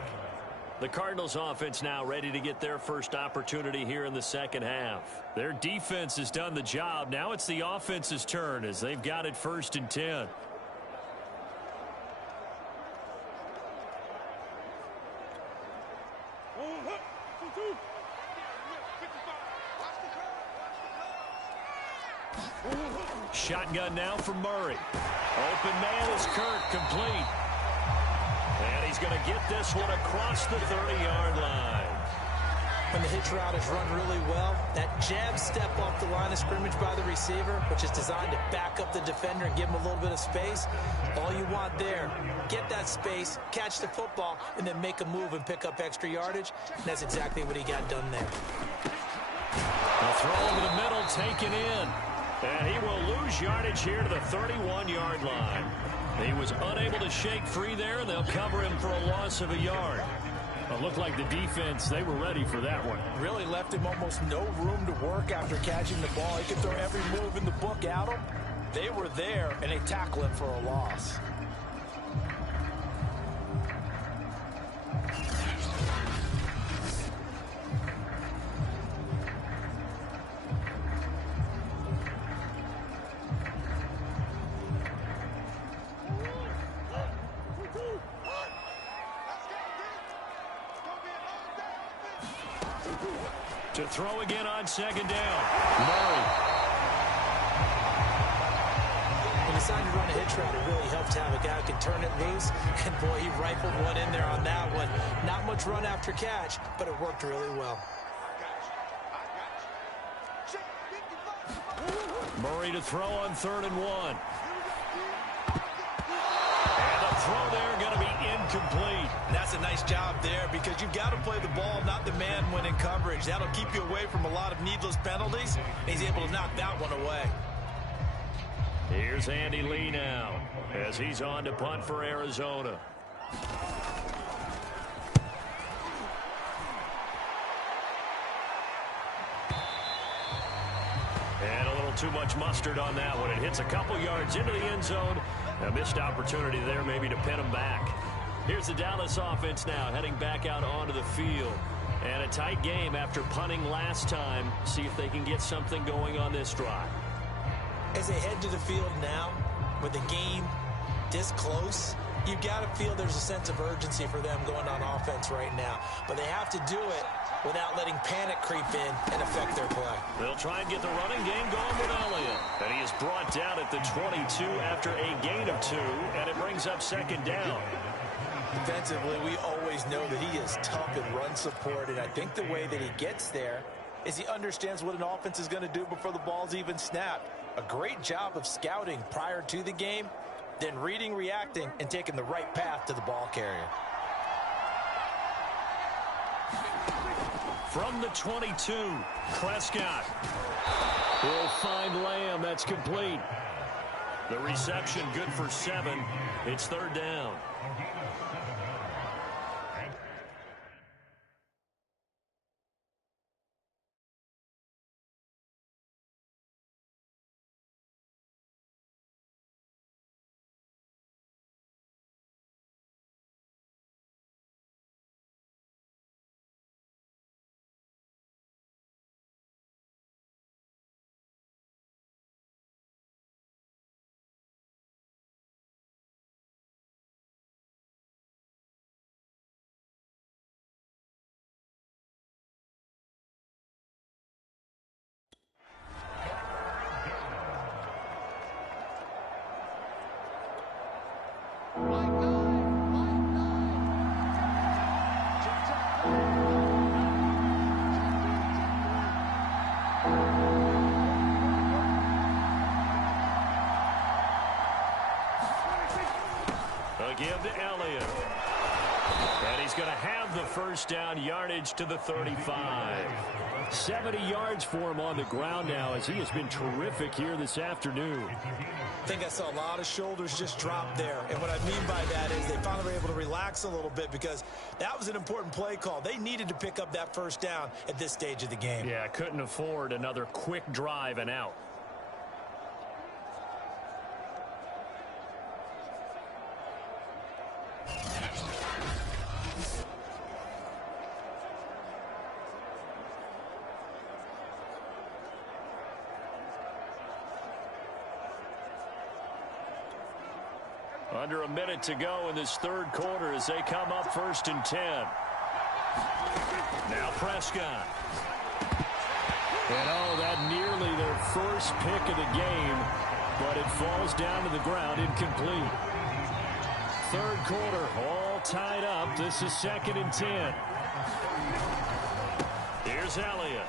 The Cardinals offense now ready to get their first opportunity here in the second half. Their defense has done the job. Now it's the offense's turn as they've got it 1st and 10. Shotgun now for Murray. Open man is Kirk, complete. And he's going to get this one across the 30-yard line. When the hitch route is run really well, that jab step off the line of scrimmage by the receiver, which is designed to back up the defender and give him a little bit of space, all you want there, get that space, catch the football, and then make a move and pick up extra yardage. And that's exactly what he got done there. A throw over the middle, taken in. And he will lose yardage here to the 31-yard line. He was unable to shake free there, and they'll cover him for a loss of a yard. It looked like the defense, they were ready for that one. Really left him almost no room to work after catching the ball. He could throw every move in the book at him. They were there, and they tackle him for a loss. To throw again on 2nd down. Murray. When you decide to run a hitch route, it really helps to have a guy who can turn it loose. And, boy, he rifled one in there on that one. Not much run after catch, but it worked really well. Murray to throw on 3rd and 1. And the throw there going to be incomplete. And that's a nice job there because you've got to play the ball, not the man when in coverage. That'll keep you away from a lot of needless penalties. And he's able to knock that one away. Here's Andy Lee now as he's on to punt for Arizona. And a little too much mustard on that one. It hits a couple yards into the end zone. A missed opportunity there maybe to pin him back. Here's the Dallas offense now heading back out onto the field. And a tight game after punting last time. See if they can get something going on this drive. As they head to the field now, with the game this close, you've got to feel there's a sense of urgency for them going on offense right now. But they have to do it without letting panic creep in and affect their play. They'll try and get the running game going with Elliott. And he is brought down at the 22 after a gain of 2, and it brings up second down. Defensively, we always know that he is tough in run support, and I think the way that he gets there is he understands what an offense is going to do before the ball's even snapped. A great job of scouting prior to the game, then reading, reacting, and taking the right path to the ball carrier. From the 22, Prescott will find Lamb. That's complete. The reception good for 7. It's third down. Give to Elliott. And he's going to have the first down, yardage to the 35. 70 yards for him on the ground now, as he has been terrific here this afternoon. I think I saw a lot of shoulders just drop there. And what I mean by that is they finally were able to relax a little bit, because that was an important play call. They needed to pick up that first down at this stage of the game. Yeah, couldn't afford another quick drive and out. Under a minute to go in this third quarter as they come up 1st and 10. Now Prescott. And that nearly their first pick of the game, but it falls down to the ground, incomplete. Third quarter, all tied up. This is 2nd and 10. Here's Elliott.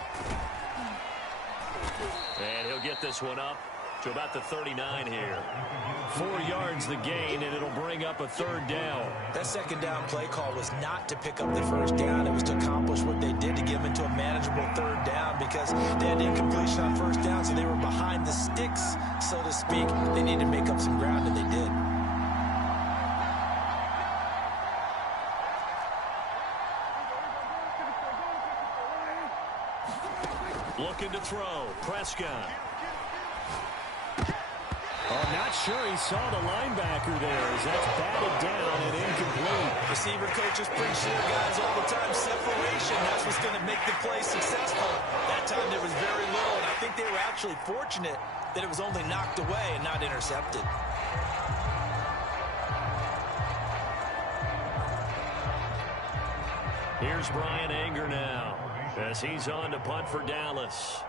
And he'll get this one up to about the 39 here. 4 yards the gain, and it'll bring up a third down. That second down play call was not to pick up the first down. It was to accomplish what they did, to get them into a manageable third down, because they had incompletion on first down, so they were behind the sticks, so to speak. They needed to make up some ground, and they did. Looking to throw. Prescott. Not sure he saw the linebacker there, as that's batted down and incomplete. Receiver coaches preach to their guys all the time. Separation, that's what's going to make the play successful. That time there was very little, and I think they were actually fortunate that it was only knocked away and not intercepted. Here's Brian Anger now, as he's on to punt for Dallas.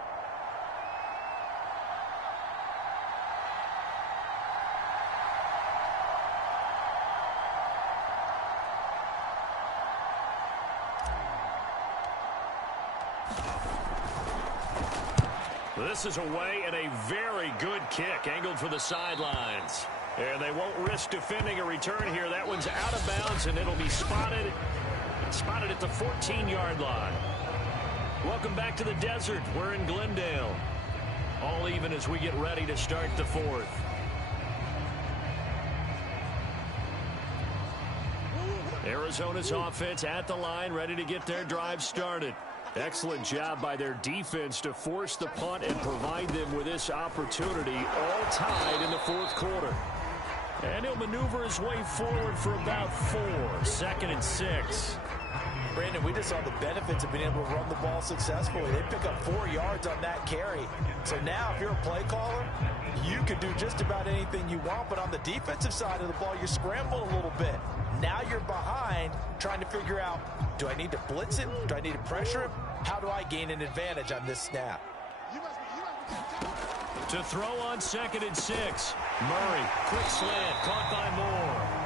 This is away, and a very good kick angled for the sidelines. And they won't risk defending a return here. That one's out of bounds, and it'll be spotted at the 14-yard line. Welcome back to the desert. We're in Glendale. All even as we get ready to start the fourth. Arizona's offense at the line, ready to get their drive started. Excellent job by their defense to force the punt and provide them with this opportunity, all tied in the fourth quarter. And he'll maneuver his way forward for about 4. 2nd and 6. Brandon, we just saw the benefits of being able to run the ball successfully. They pick up 4 yards on that carry. So now if you're a play caller, you can do just about anything you want. But on the defensive side of the ball, you're scrambling a little bit. Now you're behind trying to figure out, do I need to blitz him? Do I need to pressure him? How do I gain an advantage on this snap? To throw on 2nd and 6. Murray, quick slant, caught by Moore.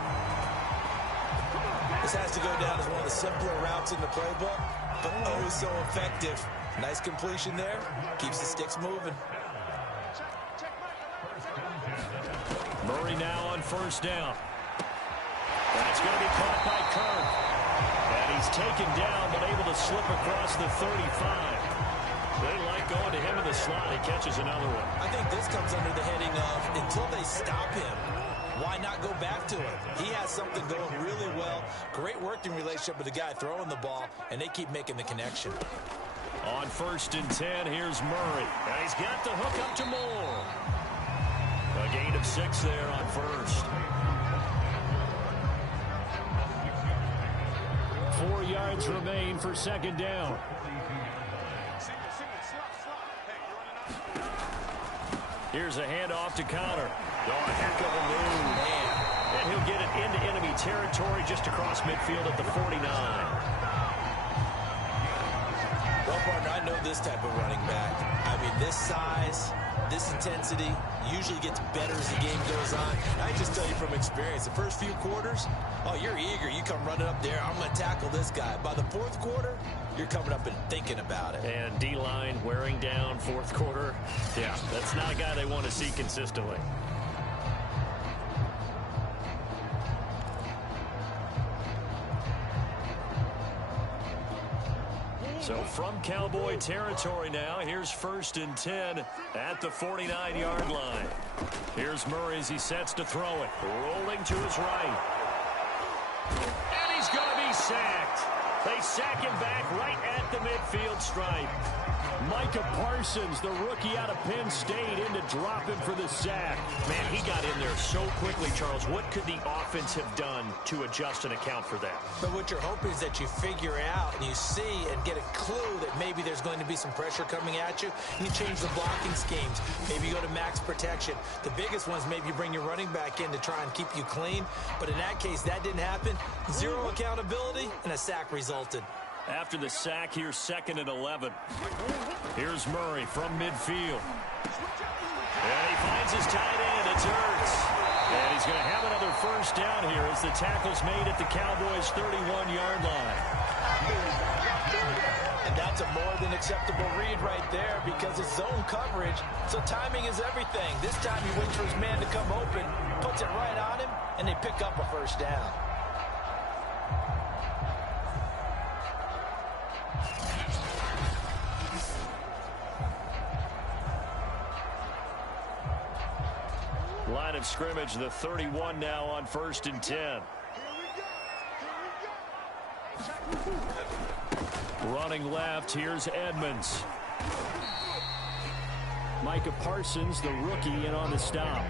This has to go down as one of the simpler routes in the playbook, but oh so effective. Nice completion there. Keeps the sticks moving. Murray now on 1st down. That's going to be caught by Kirk. And he's taken down, but able to slip across the 35. They like going to him in the slot. He catches another one. I think this comes under the heading of, until they stop him, why not go back to him? He has something going really well. Great working relationship with the guy throwing the ball, and they keep making the connection. On 1st and 10, here's Murray. And he's got the hook up to Moore. A gain of 6 there on 1st. 4 yards remain for 2nd down. Here's a handoff to Connor. Oh, a heck of a move. Man. And he'll get it into enemy territory just across midfield at the 49. Well, partner, I know this type of running back. I mean, this size, this intensity usually gets better as the game goes on. I just tell you from experience, the first few quarters, oh, you're eager. You come running up there, I'm going to tackle this guy. By the 4th quarter, you're coming up and thinking about it. And D-line wearing down 4th quarter. Yeah, that's not a guy they want to see consistently. So from Cowboy territory now, here's 1st and 10 at the 49-yard line. Here's Murray as he sets to throw it. Rolling to his right. And he's going to be sacked. They sack him back right at the midfield stripe. Micah Parsons, the rookie out of Penn State, in to drop him for the sack. Man, he got in there so quickly, Charles. What could the offense have done to adjust and account for that? But what you're hoping is that you figure out and you see and get a clue that maybe there's going to be some pressure coming at you. And you change the blocking schemes. Maybe you go to max protection. The biggest ones, maybe you bring your running back in to try and keep you clean. But in that case, that didn't happen. Zero accountability, and a sack resulted. After the sack, here's 2nd and 11. Here's Murray from midfield. And he finds his tight end. It's Ertz. And he's going to have another 1st down here as the tackle's made at the Cowboys' 31-yard line. And that's a more than acceptable read right there because it's zone coverage. So timing is everything. This time he waits for his man to come open, puts it right on him, and they pick up a 1st down. Line of scrimmage, the 31 now on 1st and 10. Running left, here's Edmonds. Micah Parsons, the rookie, in on the stop.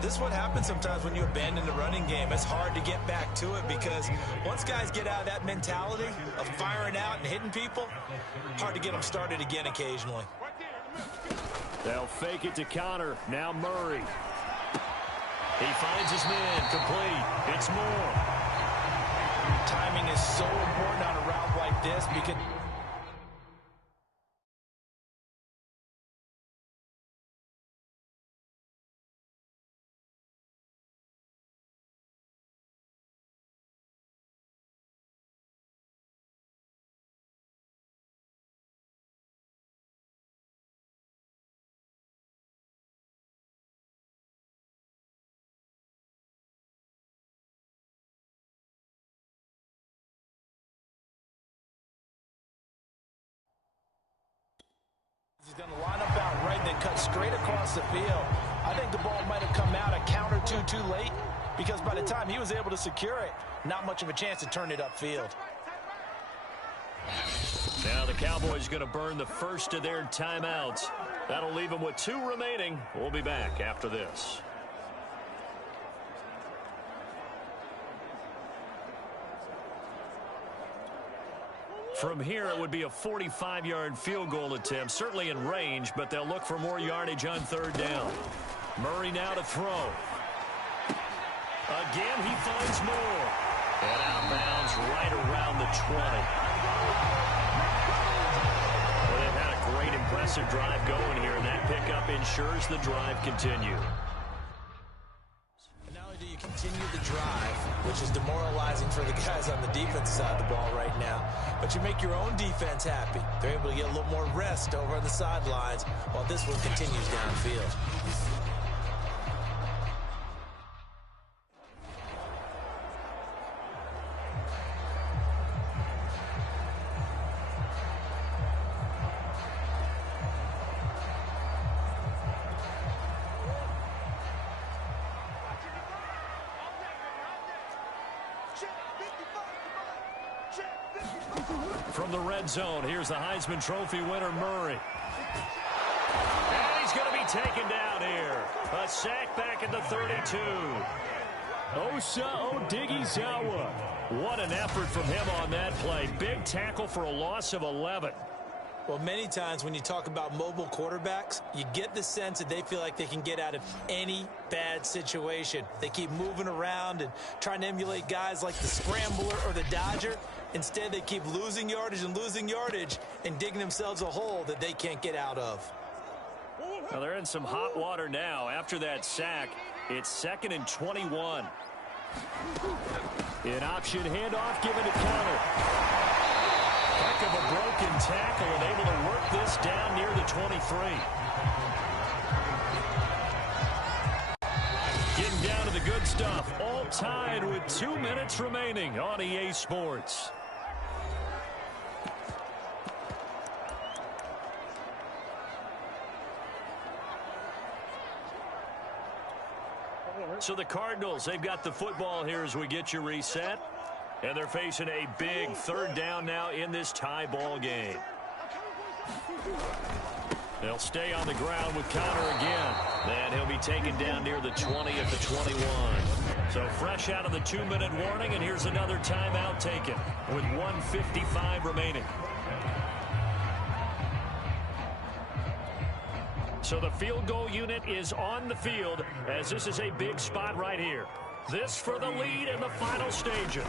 This is what happens sometimes when you abandon the running game. It's hard to get back to it because once guys get out of that mentality of firing out and hitting people, hard to get them started again occasionally. They'll fake it to Connor. Now Murray. He finds his man, complete. It's Moore. Timing is so important on a route like this because he's going to line up out right, then cut straight across the field. I think the ball might have come out a count or two too late because by the time he was able to secure it, not much of a chance to turn it upfield. Now the Cowboys going to burn the first of their timeouts. That'll leave them with 2 remaining. We'll be back after this. From here, it would be a 45-yard field goal attempt, certainly in range, but they'll look for more yardage on third down. Murray now to throw. Again, he finds more. And outbounds right around the 20. Well, they've had a great, impressive drive going here, and that pickup ensures the drive continue. Not only do you continue the drive, which is demoralizing for the guys on the defense side of the ball right now, but you make your own defense happy. They're able to get a little more rest over on the sidelines while this one continues downfield. From the red zone, here's the Heisman Trophy winner, Murray. And he's going to be taken down here. A sack back at the 32. Osa Odighizuwa. What an effort from him on that play. Big tackle for a loss of 11. Well, many times when you talk about mobile quarterbacks, you get the sense that they feel like they can get out of any bad situation. They keep moving around and trying to emulate guys like the Scrambler or the Dodger. Instead, they keep losing yardage and digging themselves a hole that they can't get out of. Well, they're in some hot water now. After that sack, it's 2nd and 21. An option handoff given to Counter. Heck of a broken tackle and able to work this down near the 23. Getting down to the good stuff. All tied with 2 minutes remaining on EA Sports. So the Cardinals, they've got the football here as we get you reset. And they're facing a big third down now in this tie ball game. They'll stay on the ground with Counter again. Then he'll be taken down near the 20 at the 21. So fresh out of the 2-minute warning, and here's another timeout taken with 1:55 remaining. So the field goal unit is on the field as this is a big spot right here. This for the lead in the final stages.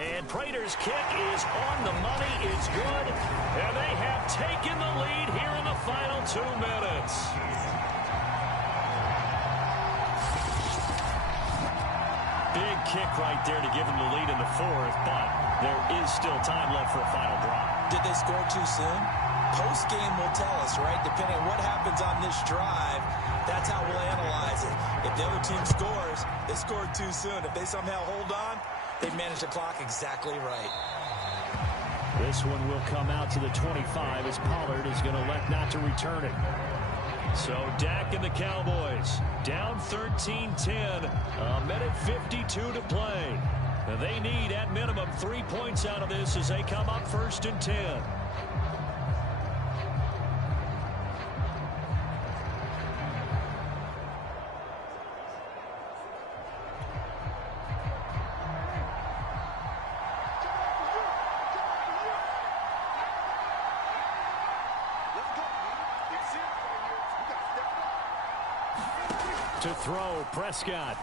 And Prater's kick is on the money. It's good. And they have taken the lead here in the final 2 minutes. Big kick right there to give them the lead in the 4th, but there is still time left for a final drive. Did they score too soon? Post-game will tell us, right? Depending on what happens on this drive, that's how we'll analyze it. If the other team scores, they scored too soon. If they somehow hold on, they've managed the clock exactly right. This one will come out to the 25 as Pollard is going to elect not to return it. So Dak and the Cowboys down 13-10, a minute 52 to play. Now they need at minimum 3 points out of this as they come up 1st and 10. To throw, Prescott.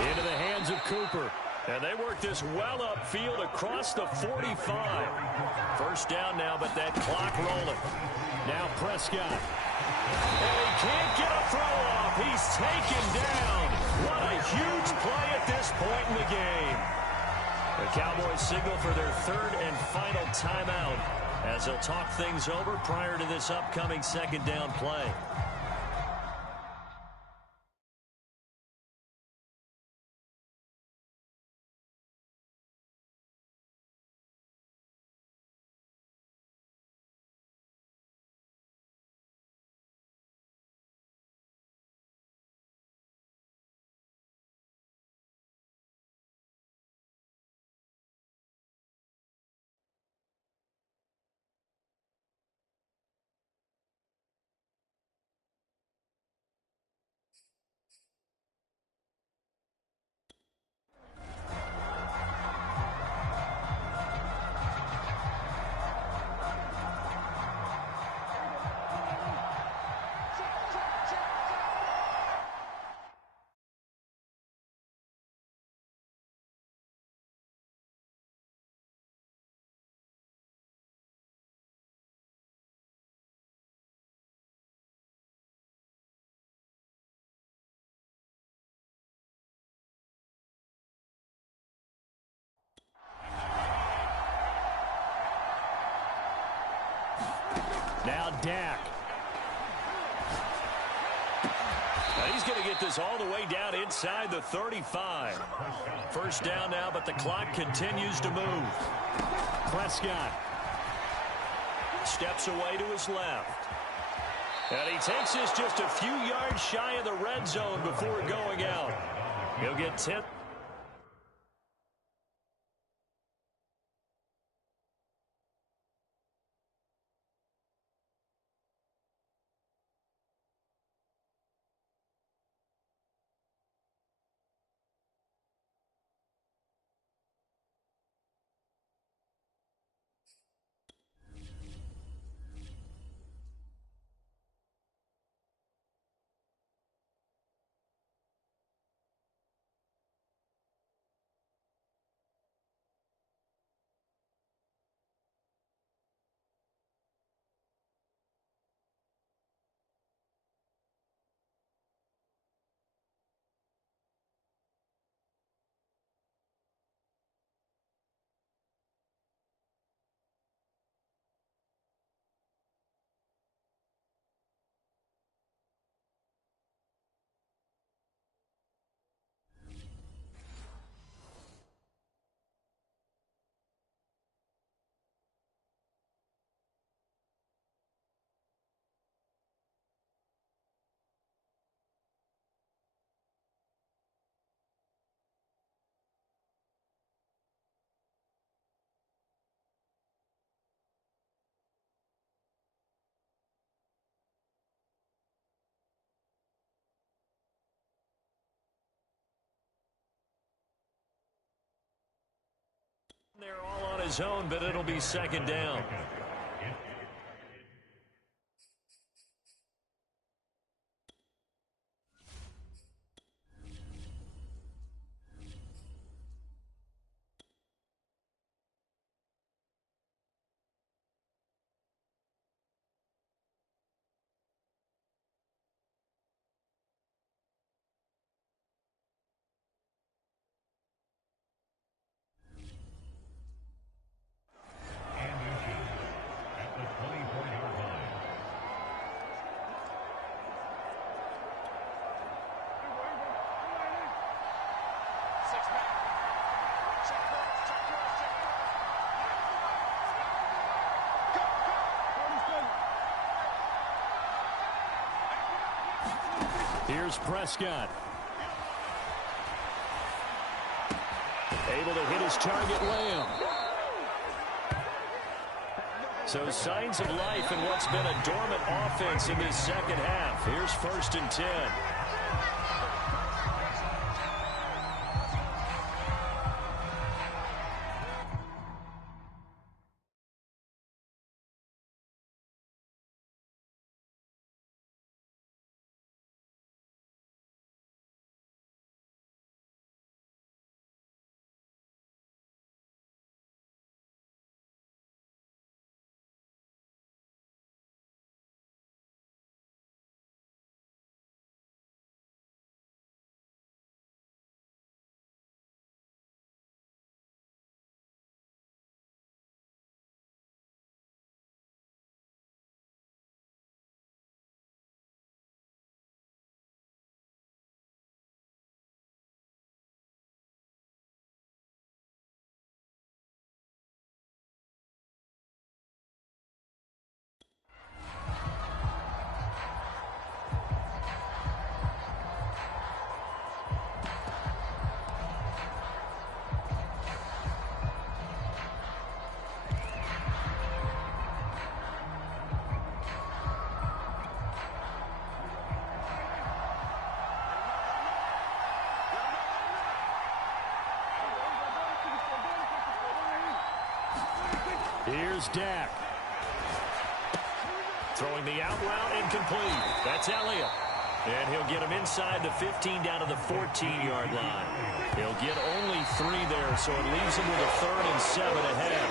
Into the hands of Cooper. And they work this well upfield across the 45. First down now, but that clock rolling. Now Prescott. And he can't get a throw off. He's taken down. What a huge play at this point in the game. The Cowboys signal for their 3rd and final timeout as they'll talk things over prior to this upcoming 2nd down play. Now Dak. Now he's going to get this all the way down inside the 35. First down now, but the clock continues to move. Prescott steps away to his left. And he takes this just a few yards shy of the red zone before going out. He'll get 10. They're all on his own, but it'll be second down. Here's Prescott. Able to hit his target Lamb. So signs of life in what's been a dormant offense in this second half. Here's 1st and 10. Here's Dak. Throwing the out route incomplete. That's Elliott. And he'll get him inside the 15 down to the 14-yard line. He'll get only 3 there, so it leaves him with a 3rd and 7 ahead.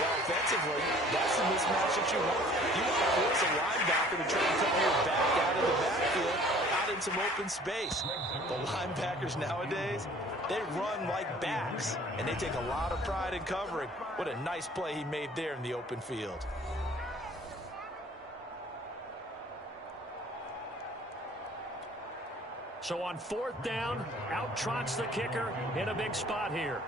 Well, offensively, that's the mismatch that you want. You want to force a linebacker to try and cover your back out of the backfield, out in some open space. The linebackers nowadays, they run like backs, and they take a lot of pride in covering. What a nice play he made there in the open field. So on 4th down, out trots the kicker in a big spot here.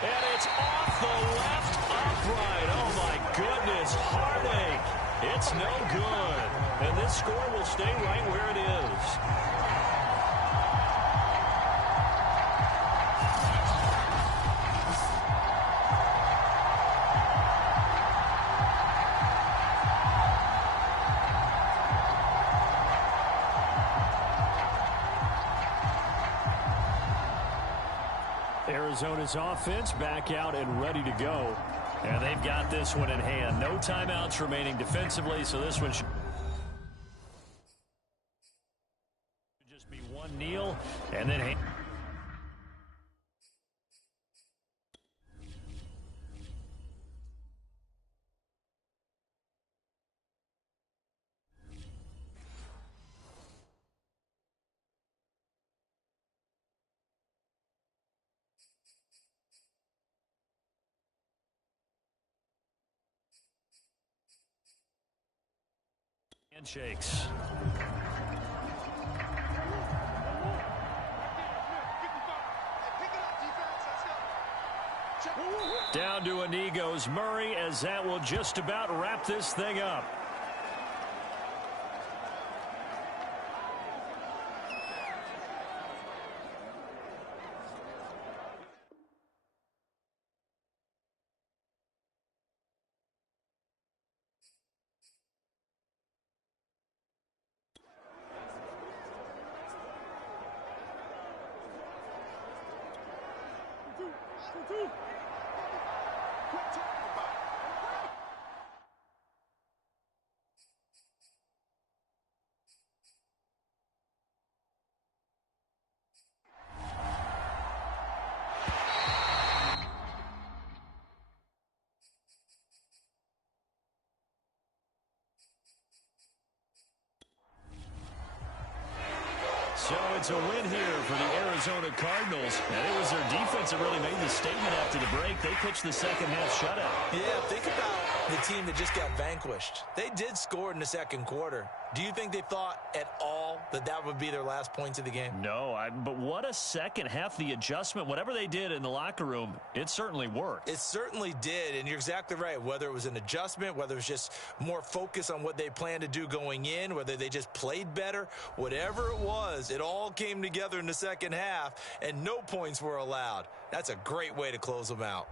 And it's off the left upright. Oh, my goodness, heartache. It's no good. And this score will stay right where it is. Arizona's offense back out and ready to go. And they've got this one in hand. No timeouts remaining defensively, so this one should just be one kneel and then handshakes. Down to a knee goes Murray, as that will just about wrap this thing up. So it's a win here for the Arizona Cardinals. And it was their defense that really made the statement after the break. They pitched the second half shutout. Yeah, think about the team that just got vanquished. They did score in the second quarter. Do you think they thought at all that that would be their last points of the game? No, but what a second half. The adjustment, whatever they did in the locker room, it certainly worked. It certainly did, and you're exactly right. Whether it was an adjustment, whether it was just more focus on what they planned to do going in, whether they just played better, whatever it was, it all came together in the second half, and no points were allowed. That's a great way to close them out.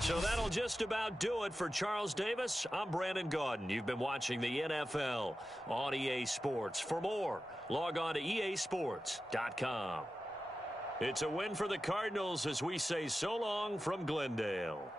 So that'll just about do it for Charles Davis. I'm Brandon Gaudin. You've been watching the NFL on EA Sports. For more, log on to easports.com. It's a win for the Cardinals as we say so long from Glendale.